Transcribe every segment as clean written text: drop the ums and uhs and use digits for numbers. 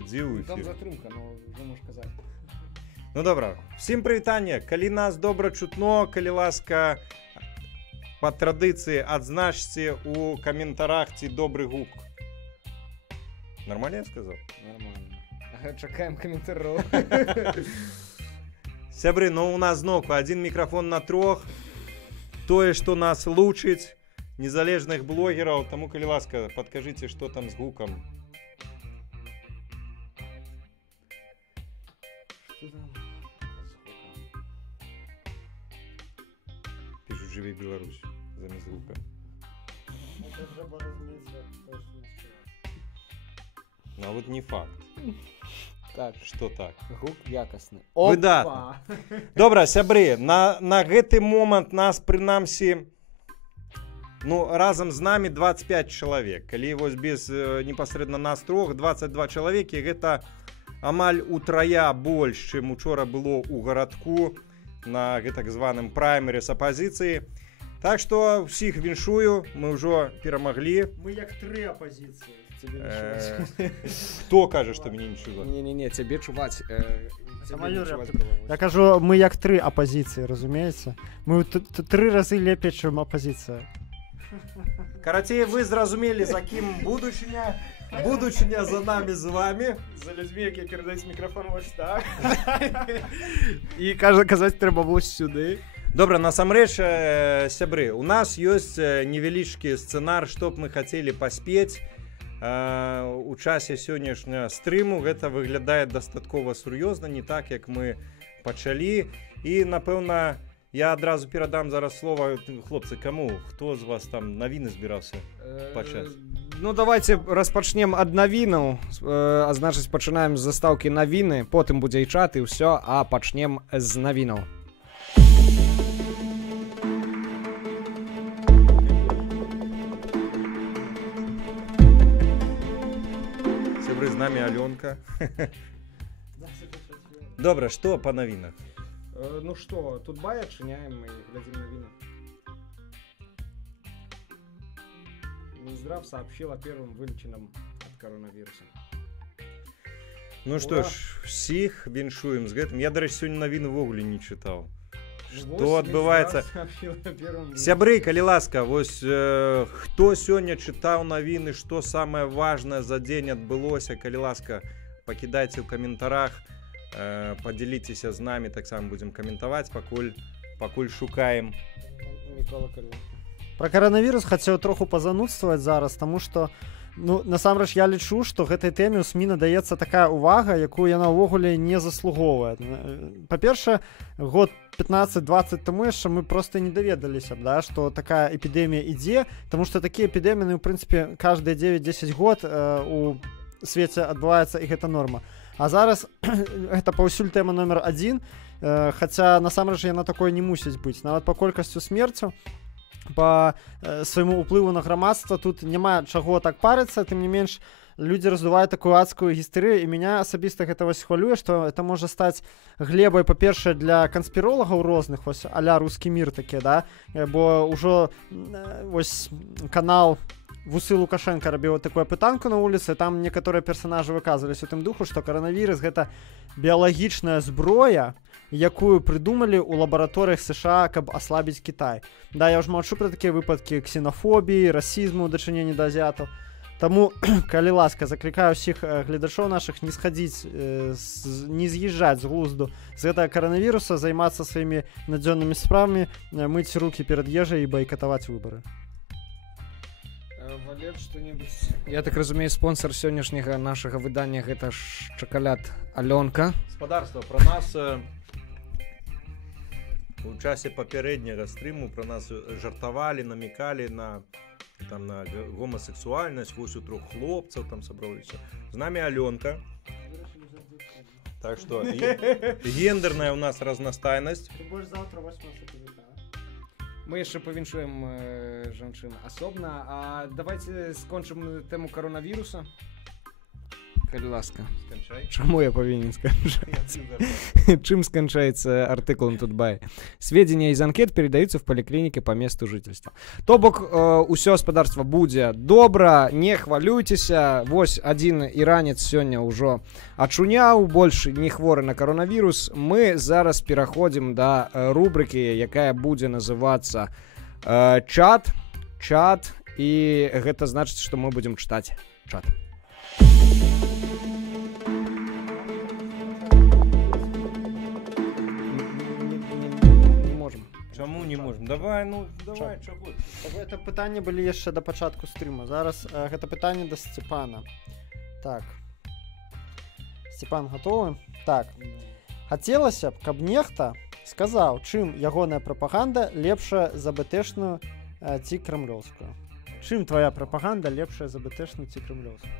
дзе ў Там эфір? затрымка, но ўжо можаш казаць. Ну добра, всім прывітанне. Калі нас добра чутно, калі ласка, па традыцыі адзначце ў каментарах, ці добры гук. Нормально я сказаў? Нормально. Чакаем каментароў. Сябры, ну у нас зноўку адзін мікрафон на 3. Тое, што нас лучыць, незалежных блогераў, таму, калі ласка, падкажыце, што там з гукам. Пишут «Живи Беларусь» замест гука. Ну а вот не факт. Так, Што так? гук якасны. Выдатна. Добра, сябры, на гэты момант нас прынамсі разам з намі 25 чалавек. Калі вось без непасрэдна нас 3, 22 чалавекі, гэта амаль утрая больш, чым учора было ў гарадку на гэтак званым праймеры з апазіцыі. Так што ўсіх віншую, мы ўжо перамаглі. Мы як 3 апазіцыі. Хто кажа, што мяне не чува? Не, цябе чуваць. Я кажу, мы як 3 апазіцыі, разумееце? Мы 3 разы лепей, чым апазіцыя. Карацей, вы зразумелі, за кім будучыня. Будучыня за намі, з вами. За людзьмі, якія перадаюць мікрафон вось так. І казаць трэба вось сюды. Добра, насамрэч, сябры, у нас ёсць невялічкі сцэнар, што б мы хацелі паспець у часе сённяшняга стрыму. Гэта выглядае дастаткова сур'ёзна, не так, як мы пачалі. І, напэўна, я адразу перадам зараз слова. Хлопцы, каму? Хто з вас там навіны збіраўся пачаць? Ну, давайте распачнем ад навінаў. А значыць, пачынаем з застаўкі навіны, потым будзе і чат, і ўсё, а пачнем з навінаў. Сябры, з намі Алёнка. Добра, што па навінах? Ну што, тут бая адчыняем і глядзім навіны. Минздрав сообщил о первом вылеченном от коронавируса. Ну што ж, усіх віншуем з гэтым. Я, дарэчы, сёння навіны ўвогуле не чытаў. Што адбываецца? Сябры, калі ласка, вось хто сёння чытаў навіны, што самае важнае за дзень адбылося, калі ласка, пакідайце ў каментарах, падзяліцеся з намі, таксама будзем каментаваць, пакуль шукаем. Пра каранавірус хацеў троху пазанудстваваць зараз, таму што насамрэч я лічу, што гэтай тэме ў СМІ надаецца такая ўвага, якую яна ўвогуле не заслугоўвае. Па-першае, год 15-20 таму яшчэ мы проста не даведаліся б, да, што такая эпідэмія ідзе, таму што такія эпідэміі, ў прынцыпе, кожныя 9-10 год у свеце адбываецца, і гэта норма. А зараз гэта паўсюль тэма номер 1, хаця насамрэч яна такой не мусіць быць. Нават па колькасцю смерцяў, па свайму ўплыву на грамадства тут няма чаго так парыцца, тым не менш людзі раздуваюць такую адскую гістэрыю, і мяне асабіста гэта вось хвалюе, што это можа стаць глебай, па-першае, для канспіролагаў розных, вось а-ля «Рускі мір» такі, да, бо ўжо вось канал Вусы Лукашенко рабіў такую пытанку на вуліцы, там некаторыя персанажы выказваліся у тым духу, што каранавірус гэта біялагічная зброя, якую прыдумалі ў лабараторыях США, каб аслабіць Кітай. Да, я ўжо маўчу пра такія выпадкі ксенафобіі, расізму ў дачыненні да азіятаў. Таму, калі ласка, заклікаю ўсіх гледачоў нашых не схадзіць, не з'язджаць з глузду з гэтага каранавіруса, займацца сваімі надзённымі справамі, мыць рукі перад ежай і байкатаваць выбары. Валер, что-нибудь? Я так разумею, спонсор сённяшняга нашага выдання гэта шакалад Алёнка. Спадарства, пра нас у часе папярэдняга стрыму пра нас жартавалі, намекалі на гомасексуальнасць, вось у 3 хлопцаў там сабраліся. З намі Алёнка. Так што гендерная у нас разнастайнасць. Мы яшчэ павіншуем жанчын асобна. А давайте скончым тэму коронавіруса. калі ласка. Сканчай. Чаму я павінен сканчаць? Чым сканчаецца артыкул тут бай? Сведения из анкет передаются в поликлинике по месту жительства. То бок, усё гаспадарства будзе добра, не хвалюйцеся. Вось один іранец сёння ўжо ачуняў, больш не хворы на коронавірус. Мы зараз пераходзім да рубрыкі, якая будзе называцца чат, і гэта значыць, што мы будзем чытаць чат. Чаму не можем? Давай, чаго? Гэта пытанне былі яшчэ да пачатку стрыма. Зараз гэта пытанне да Сцепана. Так. Сцепан гатовы? Так. Хацелася б, каб нехта сказаў, чым ягоная прапаганда лепшая за БТшную ці крамлёўскую. Чым твоя прапаганда лепшая за БТшную ці крамлёўскую?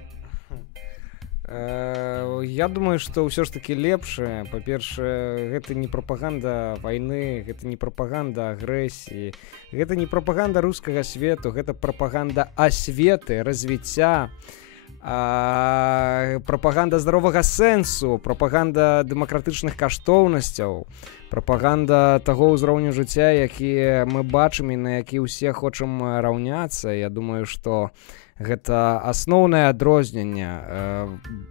Я думаю, што ўсё ж таки лепшае. Па-першае, гэта не прапаганда вайны, гэта не прапаганда агрэсіі, гэта не прапаганда рускага свету, гэта прапаганда асветы, развіцця, прапаганда здаровага сэнсу, прапаганда дэмакратычных каштоўнасцяў, прапаганда таго ўзроўню жыцця, які мы бачым і на які ўсе хочам раўняцца. Я думаю, што гэта асноўнае адрозненне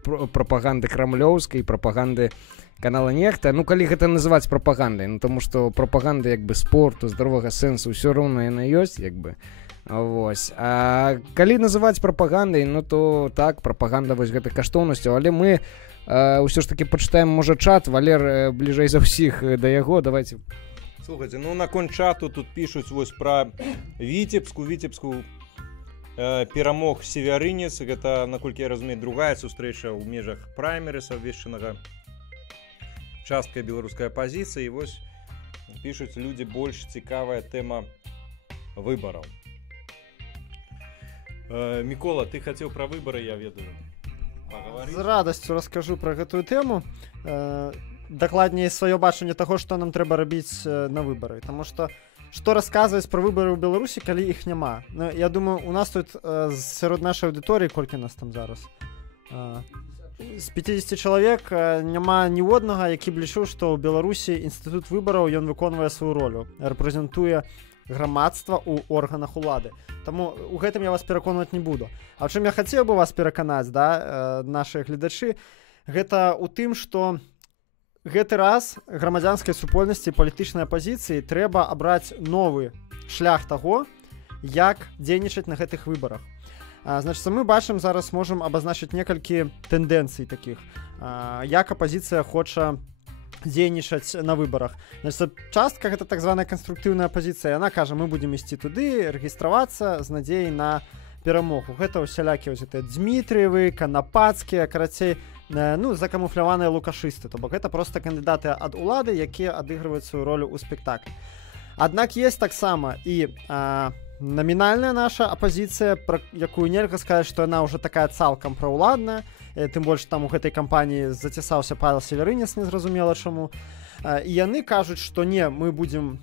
прапаганды крамлёўскай, прапаганды канала Нехта. Ну, калі гэта называць прапагандай, ну, тому што прапаганда як бы спорту, здаровага сэнсу, ўсё роўна яна ёсць, як бы. Вось. А калі называць прапагандай, ну, то так, прапаганда вось гэтай каштоўнасцяў, але мы ўсё ж таки пачытаем, можа, чат. Валер бліжэй за ўсіх да яго, давайте. Слухайте, ну, наконт чату тут пішуць вось пра Віцебску перамог Севярынец. Гэта, наколькі я разумею, другая сустрэча ў межах праймерыса абвешчанага часткай беларускай апазіцыі. І вось пішуць людзі, больш цікавая тэма выбараў. Мікола, ты хацеў пра выбары, я ведаю, паговорыць? З радасцю раскажу пра гэтую тэму. Дакладней, сваё бачанне таго, што нам трэба рабіць на выбары. Таму што расказваць пра выбары ў Беларусі, калі іх няма? Ну, я думаю, у нас тут сярод нашай аўдыторыі, колькі нас там зараз? З 50 чалавек няма ніводнага, які б лічыў, што ў Беларусі інстытут выбараў, ён выконвае сваю ролю, рэпрэзентуе грамадства ў органах улады. Таму у гэтым я вас пераконваць не буду. А ў чым я хацеў бы вас пераканаць, да, нашыя гледачы, гэта ў тым, што гэты раз грамадзянскай супольнасці і палітычнай апазіцыі трэба абраць новы шлях таго, як дзейнічаць на гэтых выбарах. Значыць, мы бачым, зараз можам абазначыць некалькі тэндэнцый такіх, як апазіцыя хоча дзейнічаць на выбарах. Значыць, частка гэта так званая канструктыўная апазіцыя. Яна кажа, мы будзем ісці туды, рэгістравацца з надзеяй на перамогу. Гэта ўсялякія вось гэтыя Дзмітрыевы, Канапацкія, карацей, ну, закамуфляваныя лукашысты. То бок гэта проста кандыдаты ад улады, якія адыгрываюць сваю ролю ў спектаклі. Аднак есть таксама і намінальная наша апазіцыя, пра якую нельга сказаць, што яна ўжо такая цалкам праўладная. Тым больш там у гэтай кампаніі зацісаўся Павел Севярынец, незразумела чаму. І яны кажуць, што не, мы будзем,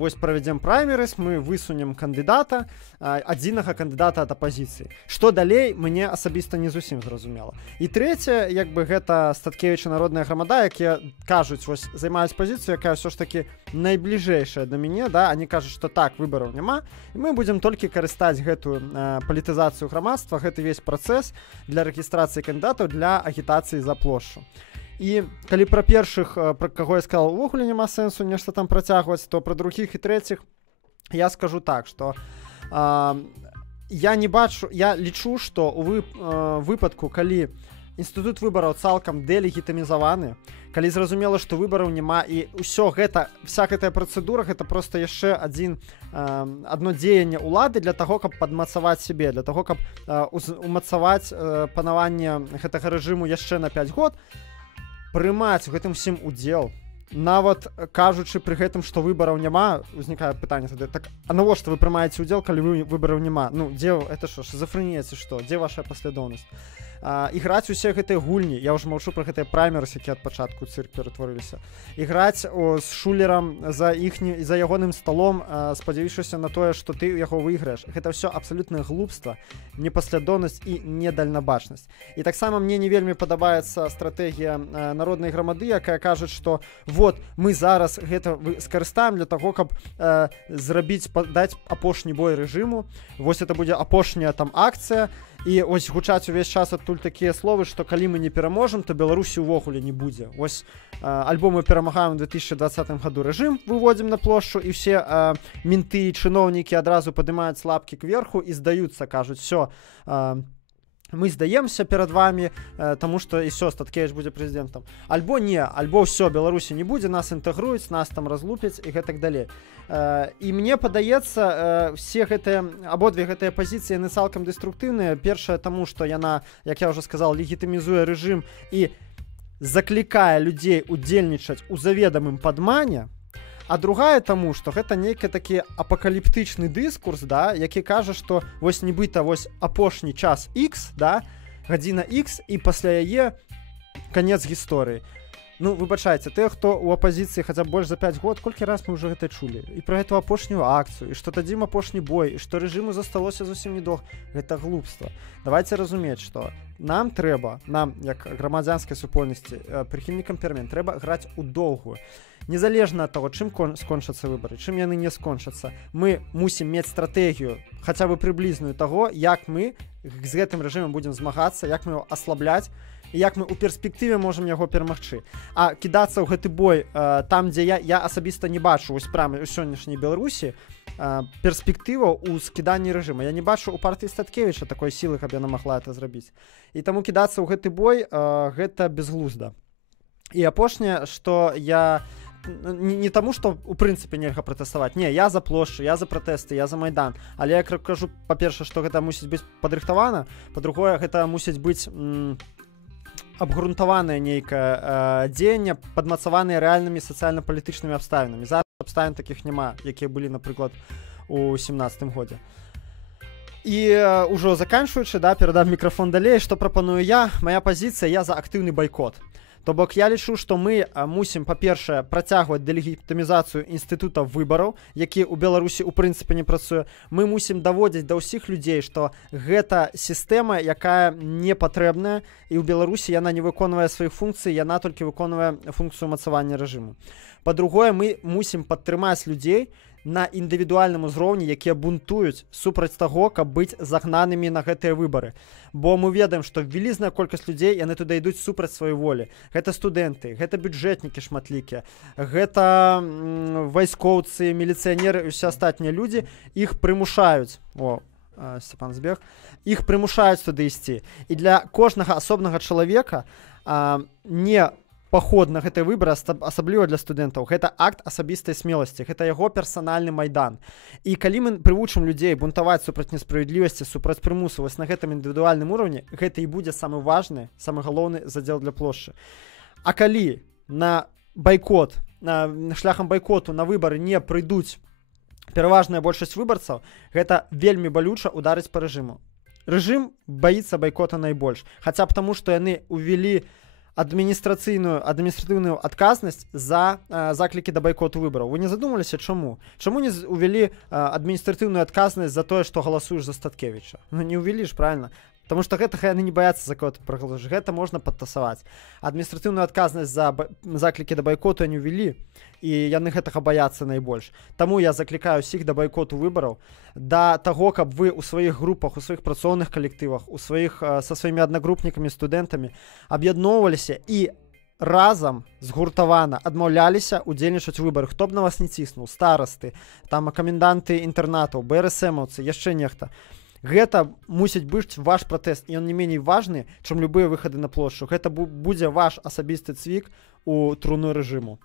вось правядзем праймерыс, мы высунем кандыдата, адзінага кандыдата ад апазіцыі. Што далей, мне асабіста не зусім зразумела. І трэцяе, як бы гэта Статкевіч і народная грамада, якія кажуць, вось займаюць пазіцыю, якая ўсё ж такі найбліжэйшая да мяне, да, они кажуць, што так, выбараў няма, і мы будзем толькі карыстаць гэтую палітызацыю грамадства, гэты весь працэс для рэгістрацыі кандыдатаў для агітацыі за плошчу. І калі пра першых, пра каго я сказал, увогуле няма сэнсу нешта там працягваць, то пра другіх і трэціх я скажу так, што я не бачу, я лічу, што ў выпадку, калі інстытут выбараў цалкам дэлегітымізаваны, калі зразумела, што выбараў няма і ўсё гэта, вся гэтая працэдура, гэта проста яшчэ адно дзеянне ўлады для таго, каб падмацаваць сябе, для таго, каб умацаваць панаванне гэтага рэжыму яшчэ на 5 год, прымаць у гэтым усім удзел, нават кажучы пры гэтым, што выбараў няма, узнікае пытанне тады, так, а навошта вы прымаеце удзел, калі выбараў няма? Ну, дзе, это што, шизофрэнія ці што? Дзе ваша паслядоўнасць? іграць усе гэтыя гульні, я ўжо маўчу пра гэтыя праймерсы, які ад пачатку цырк ператварыліся, іграць з шулерам за ягоным сталом, спадзяючыся на тое, што ты яго выйграеш. Гэта ўсё абсалютнае глупства, непаслядоўнасць і недальнабачнасць. І таксама мне не вельмі падабаецца стратэгія народнай грамады, якая кажа, што вот мы зараз гэта скарыстаем для таго, каб даць апошні бой рэжыму. Вось это будзе апошняя там акцыя. І ось гучаць увесь час адтуль такія словы, што калі мы не пераможам, то Беларусі ўвогуле не будзе. Вось альбо мы перамагаем у 2020 году рэжым, выводзім на плошчу, і все менты і чыноўнікі адразу падымаюць лапкі кверху і здаюцца, кажуць, все, мы здаемся перад вами, таму што і все, Статкевіч будзе прэзідэнтам. Альбо не, альбо ўсё, Беларусі не будзе, нас інтэгруюць, нас там разлупяць і гэтак далей. І мне падаецца, все гэтыя, абодве гэтыя пазіцыі, яны цалкам дэструктыўныя. Першае таму, што яна, як я ўжо сказал, легітымізуе рэжым і заклікае людзей удзельнічаць у заведамым падмане. А другая таму, што гэта нейкі такі апакаліптычны дыскурс, да, які кажа, што вось нібыта вось апошні час X, да, гадзіна X, і пасля яе канец гісторыі. Ну, выбачайце, тыя, хто ў апазіцыі хаця б больш за 5 год, колькі раз мы ўжо гэта чулі. І пра гэту апошнюю акцыю, і што дадзім апошні бой, і што рэжыму засталося зусім недоўга. Гэта глупства. Давайце разумець, што нам трэба, нам, як грамадзянскай супольнасці, прыхільнікам перамен, трэба граць у доўгую. Незалежна ад таго, чым скончацца выбары, чым яны не скончацца, мы мусім мець стратэгію, хаця бы прыблізную таго, як мы з гэтым рэжымам будзем змагацца, як мы его аслабляць, і як мы ў перспектыве можам яго перамагчы. А кідацца ў гэты бой там, дзе я асабіста не бачу вось прямо ў сённяшняй Беларусі перспектываў у скіданні рэжыма. Я не бачу у партыі Статкевіча такой сілы, каб яна магла это зрабіць. І таму кідацца ў гэты бой гэта безглузда. І апошняе, што я не таму, што у прынцыпе нельга пратэставаць. Не, я за плошчу, я за пратэсты, я за Майдан. Але я кажу, па-перша, што гэта мусіць быць падрыхтавана, па-другое, гэта мусіць быць абгрунтаванае нейкае дзеянне, падмацаванае рэальнымі сацыяльна-палітычнымі абставінамі. Зараз абставін такіх няма, якія былі, напрыклад, у 17-м годзе. І ўжо заканчваючы, да, перадам мікрафон далей, што прапаную я, мая пазіцыя, я за актыўны байкот. То бок я лічу, што мы мусім, па-першае, працягваць дэлегітымізацыю інстытута выбараў, які ў Беларусі ў прынцыпе не працуе. Мы мусім даводзіць да ўсіх людзей, што гэта сістэма, якая не патрэбная, і ў Беларусі яна не выконвае сваіх функцый, яна толькі выконвае функцыю мацавання рэжыму. Па-другое, мы мусім падтрымаць людзей на індывідуальным узроўні, якія бунтуюць супраць таго, каб быць загнанымі на гэтыя выбары. Бо мы ведаем, што вялізная колькасць людзей, яны туды ідуць супраць сваёй волі. Гэта студэнты, гэта бюджэтнікі шматлікія, гэта вайскоўцы, міліцыянеры і ўсе астатнія людзі, іх прымушаюць. Степан збег. Іх прымушаюць туды ісці. І для кожнага асобнага чалавека не паход на гэтыя выбары, асабліва для студэнтаў, гэта акт асабістай смеласці, гэта яго персанальны майдан. І калі мы прывучым людзей бунтаваць супраць несправядлівасці, супраць прымусу вось на гэтым індывідуальным уровні, гэта і будзе самы важны, самы галоўны задзел для плошчы. А калі на байкот, шляхам байкоту на выбары не прыйдуць пераважная большасць выбарцаў, гэта вельмі балюча ударыць па рэжыму. Рэжым баіцца байкота найбольш, хаця б таму, што яны ўвялі адміністратыўную адказнасць за заклікі да байкоту выбараў. Вы не задумаліся, чаму? Чаму не ўвялі адміністратыўную адказнасць за тое, што галасуеш за Статкевіча? Ну не ўвялі ж, правильно? Таму што гэтага яны не баяцца за кого-то прагалосаваць. Гэта можна падтасаваць. Адміністратыўную адказнасць за заклікі да байкоту не ўвялі, і яны гэтага баяцца найбольш. Таму я заклікаю ўсіх да байкоту выбараў, да таго, каб вы ў сваіх групах, у сваіх працоўных калектывах, са сваімі аднагрупнікамі, студэнтамі аб'ядноўваліся і разам згуртавана адмаўляліся удзельнічаць у выбарах. Хто б на вас не ціснуў, старасты, там каменданты інтэрнатаў, БРСМаўцы, яшчэ нехта. Гэта мусіць быць ваш пратэст, і ён не меней важны, чым любыя выхады на плошчу. Гэта будзе ваш асабісты цвік у труну рэжыму.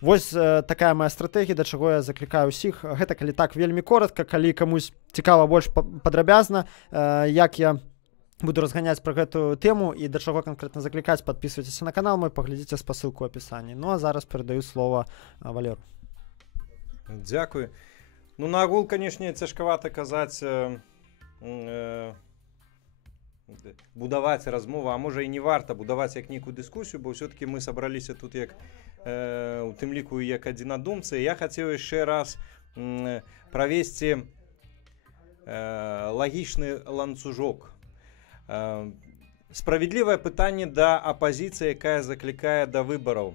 Вось такая моя стратэгія, да чаго я заклікаю ўсіх. Гэта калі так вельмі коротка, калі камусь цікава больш падрабязна, як я буду разганяць пра гэтую тэму і да чаго канкрэтна заклікаць, падпісвайцеся на канал мой, паглядзіце спасылку ў апісанні. Ну а зараз перадаю слова Валеру. Дзякуй. Ну на агул, канешне, цяжкавата казаць будаваць размову, а можа і не варта будаваць як нейкую дыскусію, бо ўсё-таки мы сабраліся тут як у тым ліку як адзінадумцы. Я хацеў яшчэ раз правесці лагічны ланцужок. Справядлівае пытанне да апазіцыі, якая заклікае да выбараў.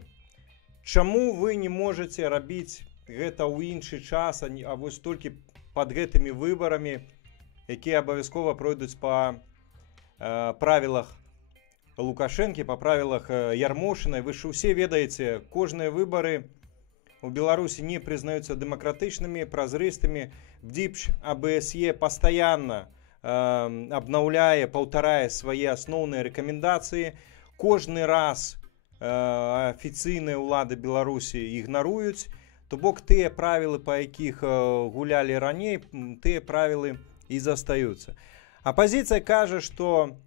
Чаму вы не можаце рабіць гэта ў іншы час, а вось толькі пад гэтымі выбарамі, якія абавязкова пройдуць па правілах Лукашэнкі, па правілах Ярмошына. Вы ж усе ведаеце, кожныя выбары у Беларусі не признаются демократичными, прозрыстыми. ДЗИПШ АБСЕ постоянно обновляя, повторяя свои основные рекомендации. Кожный раз офіцыйныя ўлады Беларусі ігнаруюць, то бок тыя правілы, па якіх гулялі раней, тыя правілы і застаюцца. Апозіцыя кажа, што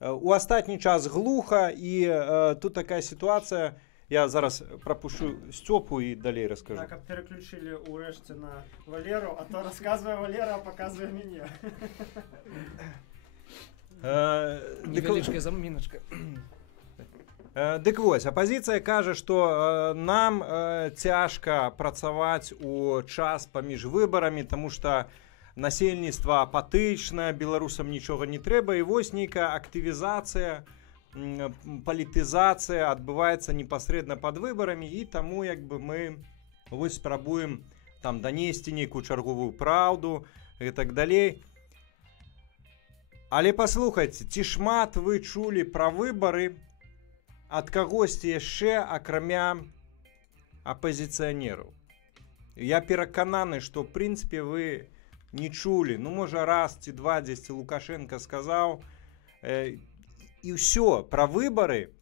у астатні час глуха, і тут такая сітуацыя. Я зараз пропущу Степу і далей расскажу. Так, каб переключили урэшце на Валеру, а то рассказывая Валера, а показывая мяне. Невелічкая заміночка. Дык вось, апозіцыя кажа, што нам цяжка працаваць у час паміж выбарамі, таму што насельніцтва апатычнае, беларусам нічога не трэба, і вось нейкая актывізацыя, палітызацыя адбываецца непасрэдна пад выбарамі, і таму як бы мы вось спрабуем там данесці нейкую чарговую праўду і так далей. Але паслухайце, ці шмат вы чулі пра выбары ад кагосьці яшчэ, акрамя апозіцыянераў? Я перакананы, што в прынцыпе вы не чулі. Ну, можа, раз ці два дзесьці Лукашенко сказаў, і ўсё. Пра выбары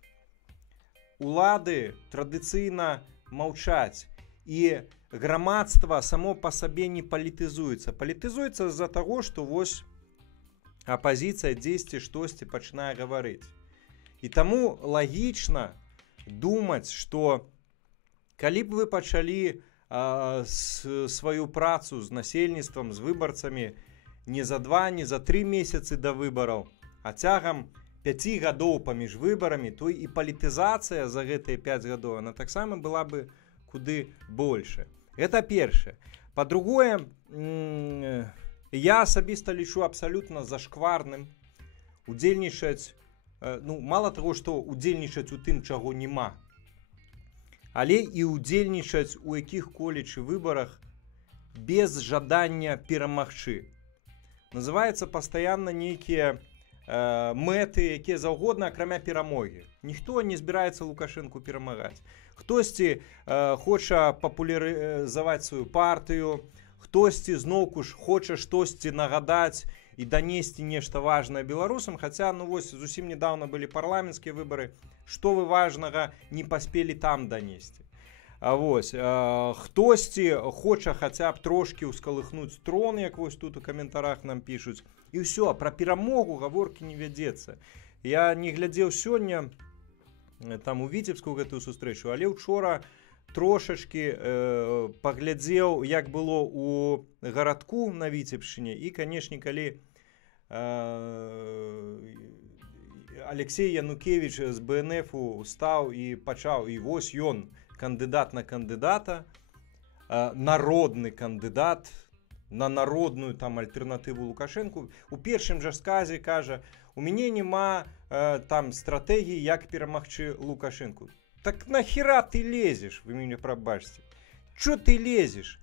улады традыцыйна маўчаць, і грамадства само па сабе не палітызуецца. Палітызуецца з-за таго, што вось апозіцыя дзесьці штосьці пачынае гаварыць. І таму лагічна думаць, што калі б вы пачалі сваю працу з насельніцтвам, з выбарцамі не за 2, не за 3 месяцы да выбараў, а цягам 5 гадоў паміж выбарамі, то і палітызацыя за гэтыя 5 гадоў, она таксама была бы куды больше. Это першае. Па-другое, я асабіста лічу абсалютна зашкварным удзельнічаць, ну, мала таго, што удзельнічаць у тым, чаго няма, але і удзельнічаць у якіх-колечы выбарах без жадання перамагчы. Называецца пастаянна нейкія мэты, якія заўгодна, акрамя перамогі. Ніхто не збіраецца Лукашэнку перамагаць. Хтосьці хоча папулярызаваць сваю партыю, хтосьці зноўку ж хоча штосьці нагадаць і данесці нешта важнае беларусам, хаця, ну вось, зусім недавно былі парламенцкія выбары, што вы важнага не паспелі там данесці. Вось, хтосьці хоча хаця б трошкі ўскалыхнуць трон, як вось тут у каментарах нам пішуць, і ўсё, пра перамогу гаворкі не вядзецца. Я не глядзеў сёння там у Віцебску гэтую сустрэчу, але учора трошачкі паглядзеў, як было у гарадку на Віцебшчыне, і, канешне, калі Алексей Янукевич з БНФ-у стаў і пачаў, і вось ён, кандыдат на кандыдата, народны кандыдат на народную там альтэрнатыву Лукашэнку, у першым жа сказе кажа, у мяне няма там стратэгіі, як перамагчы Лукашэнку. Так нахера ты лезеш, вы мяне прабачце? Чо ты лезеш?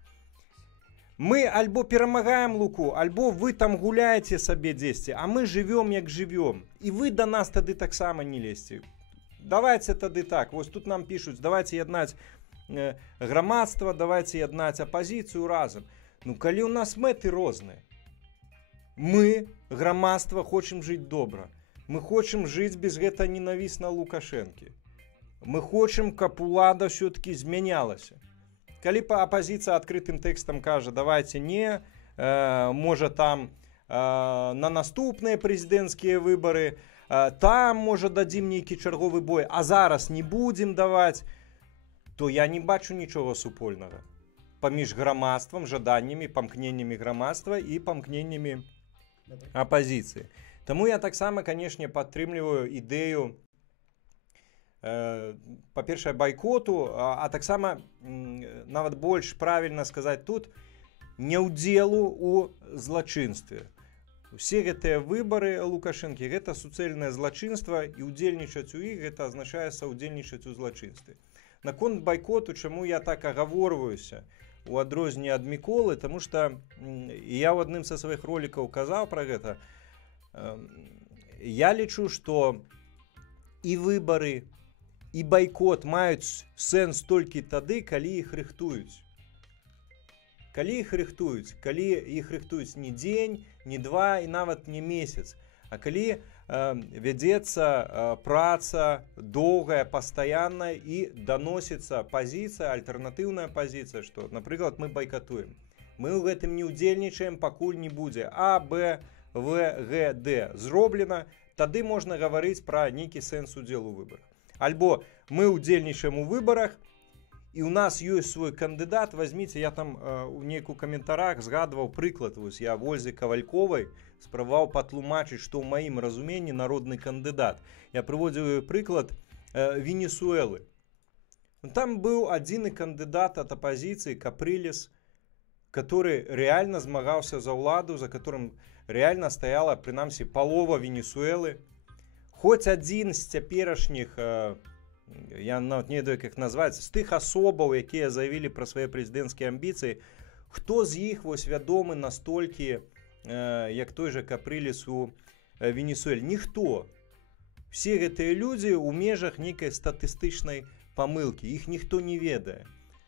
Мы альбо перамагаем Луку, альбо вы там гуляеце сабе дзесьці, а мы жывём як жывём. І вы да нас тады таксама не лезьце. Давайте тады так, вось тут нам пишуць, давайте яднаць грамадства, давайте яднаць апозіцыю разам. Ну, калі у нас мэты розныя. Мы, грамадства, хочам жыць добра. Мы хочам жыць без гэта ненавісна Лукашэнкі. Мы хочам, каб улада все-таки змянялася. Калі апозіцыя адкрытым тэкстам кажа, давайте не, можа там на наступныя прэзідэнцкія выбары, там, можа, дадзім нейкі чарговы бой, а зараз не будзем даваць, то я не бачу нічога супольнага паміж грамадствам, жаданнямі, памкненнямі грамадства і памкненнямі апозіцыі. Таму я таксама, канешне, падтрымліваю ідэю, па-першае, байкоту, а таксама, нават больш правільна сказаць тут, няўдзелу ў злачынстве. Усе гэтыя выбары Лукашэнкі — гэта суцэльнае злачынства, і ўдзельнічаць у іх — гэта азначае саўдзельнічаць у злачынстве. Наконт байкоту, чаму я так агаворваюся у адрозненне ад Міколы, таму што я ў адным са сваіх ролікаў казаў пра гэта. Я лічу, што і выбары, і байкот маюць сэнс толькі тады, калі іх рыхтуюць. Калі іх рыхтуюць не дзень, не два і нават не месяц, а калі вядзецца праца доўгая, пастаянная і даносіцца пазіцыя, альтэрнатыўная пазіцыя, што, напрыклад, мы байкатуем. Мы ў гэтым не ўдзельнічаем, пакуль не будзе А, Б, В, Г, Д зроблена, тады можна гаварыць пра нейкі сэнс удзелу ў выбарах. Альбо мы ўдзельнічаем у выбарах, і ў нас ёсць свой кандыдат. Возьміце, я там у нейку каментарах згадваў прыклад. Вось я Вользе Кавальковай спрабаваў патлумачыць, што ў маім разуменні народны кандыдат. Я прыводзіў прыклад Венесуэлы. Там быў адзіны кандыдат ад апазіцыі Капрылес, который реально змагаўся за ўладу, за которым реально стаяла, прынамсі, палова Венесуэлы. Хоць адзін з цяперашніх, я нават не ведаю, як назваць, з тых асобаў, якія заявілі пра свае прэзідэнцкія амбіцыі, хто з іх вось вядомы настолькі, як той жа Капрылес у Венесуэле? Ніхто. Все гэтыя людзі ў межах нейкай статыстычнай памылкі, іх ніхто не ведае.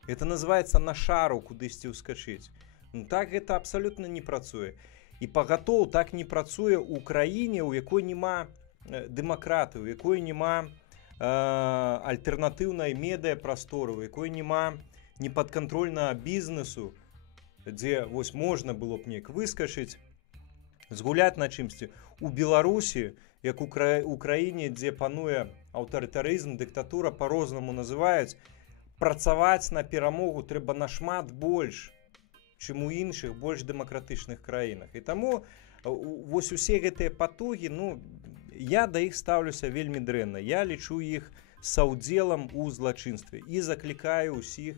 Это называецца на шару кудысьці ўскачыць. Ну, так гэта абсалютна не працуе. І пагатоў так не працуе ў краіне, у якой няма дэмакратыі, у якой няма альтэрнатыўнай медыяпрасторы, у якой няма непадкантрольнага бізнесу, дзе вось можна было б неяк выскачыць, згуляць на чымсьці. У Беларусі, як у краіне, дзе пануе аўтарытарызм, дыктатура, па-рознаму называюць, працаваць на перамогу трэба нашмат больш, чым у іншых больш дэмакратычных краінах. І таму вось усе гэтыя патугі, ну, я да іх стаўлюся вельмі дрэнна. Я лічу іх саўдзелам у злачынстве і заклікаю ўсіх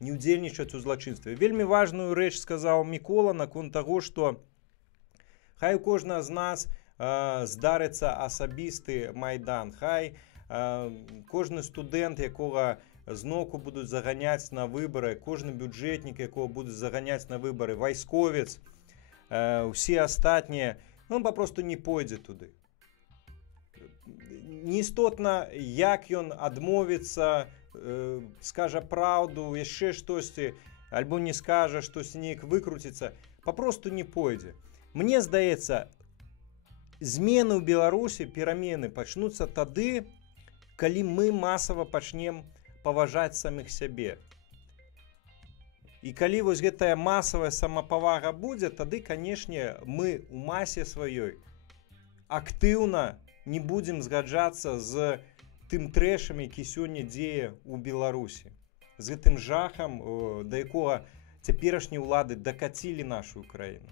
не ўдзельнічаць у злачынстве. Вельмі важную рэч сказаў Мікола наконт таго, што хай у кожнага з нас здарыцца асабісты майдан, хай кожны студэнт, якога зноку будуць заганяць на выбары, кожны бюджэтнік, якого будуць заганяць на выбары, вайсковец, усе астатнія, он папросту не пойдзе туды. Неістотна, як ён адмовіцца, скажа праўду, яшчэ штосьці, альбо не скажа, штосьці неяк выкруціцца, папросту не пойдзе. Мне здаецца, змены ў Беларусі, перамены пачнуцца тады, калі мы масава пачнем паважаць саміх сябе. І калі вось гэтая масавая самапавага будзе, тады, канешне, мы у масе сваёй актыўна не будзем згаджацца з тым трэшам, які сёння дзее ў Беларусі. З гэтым жахам, да якога цяперашнія ўлады дакацілі нашу краіну.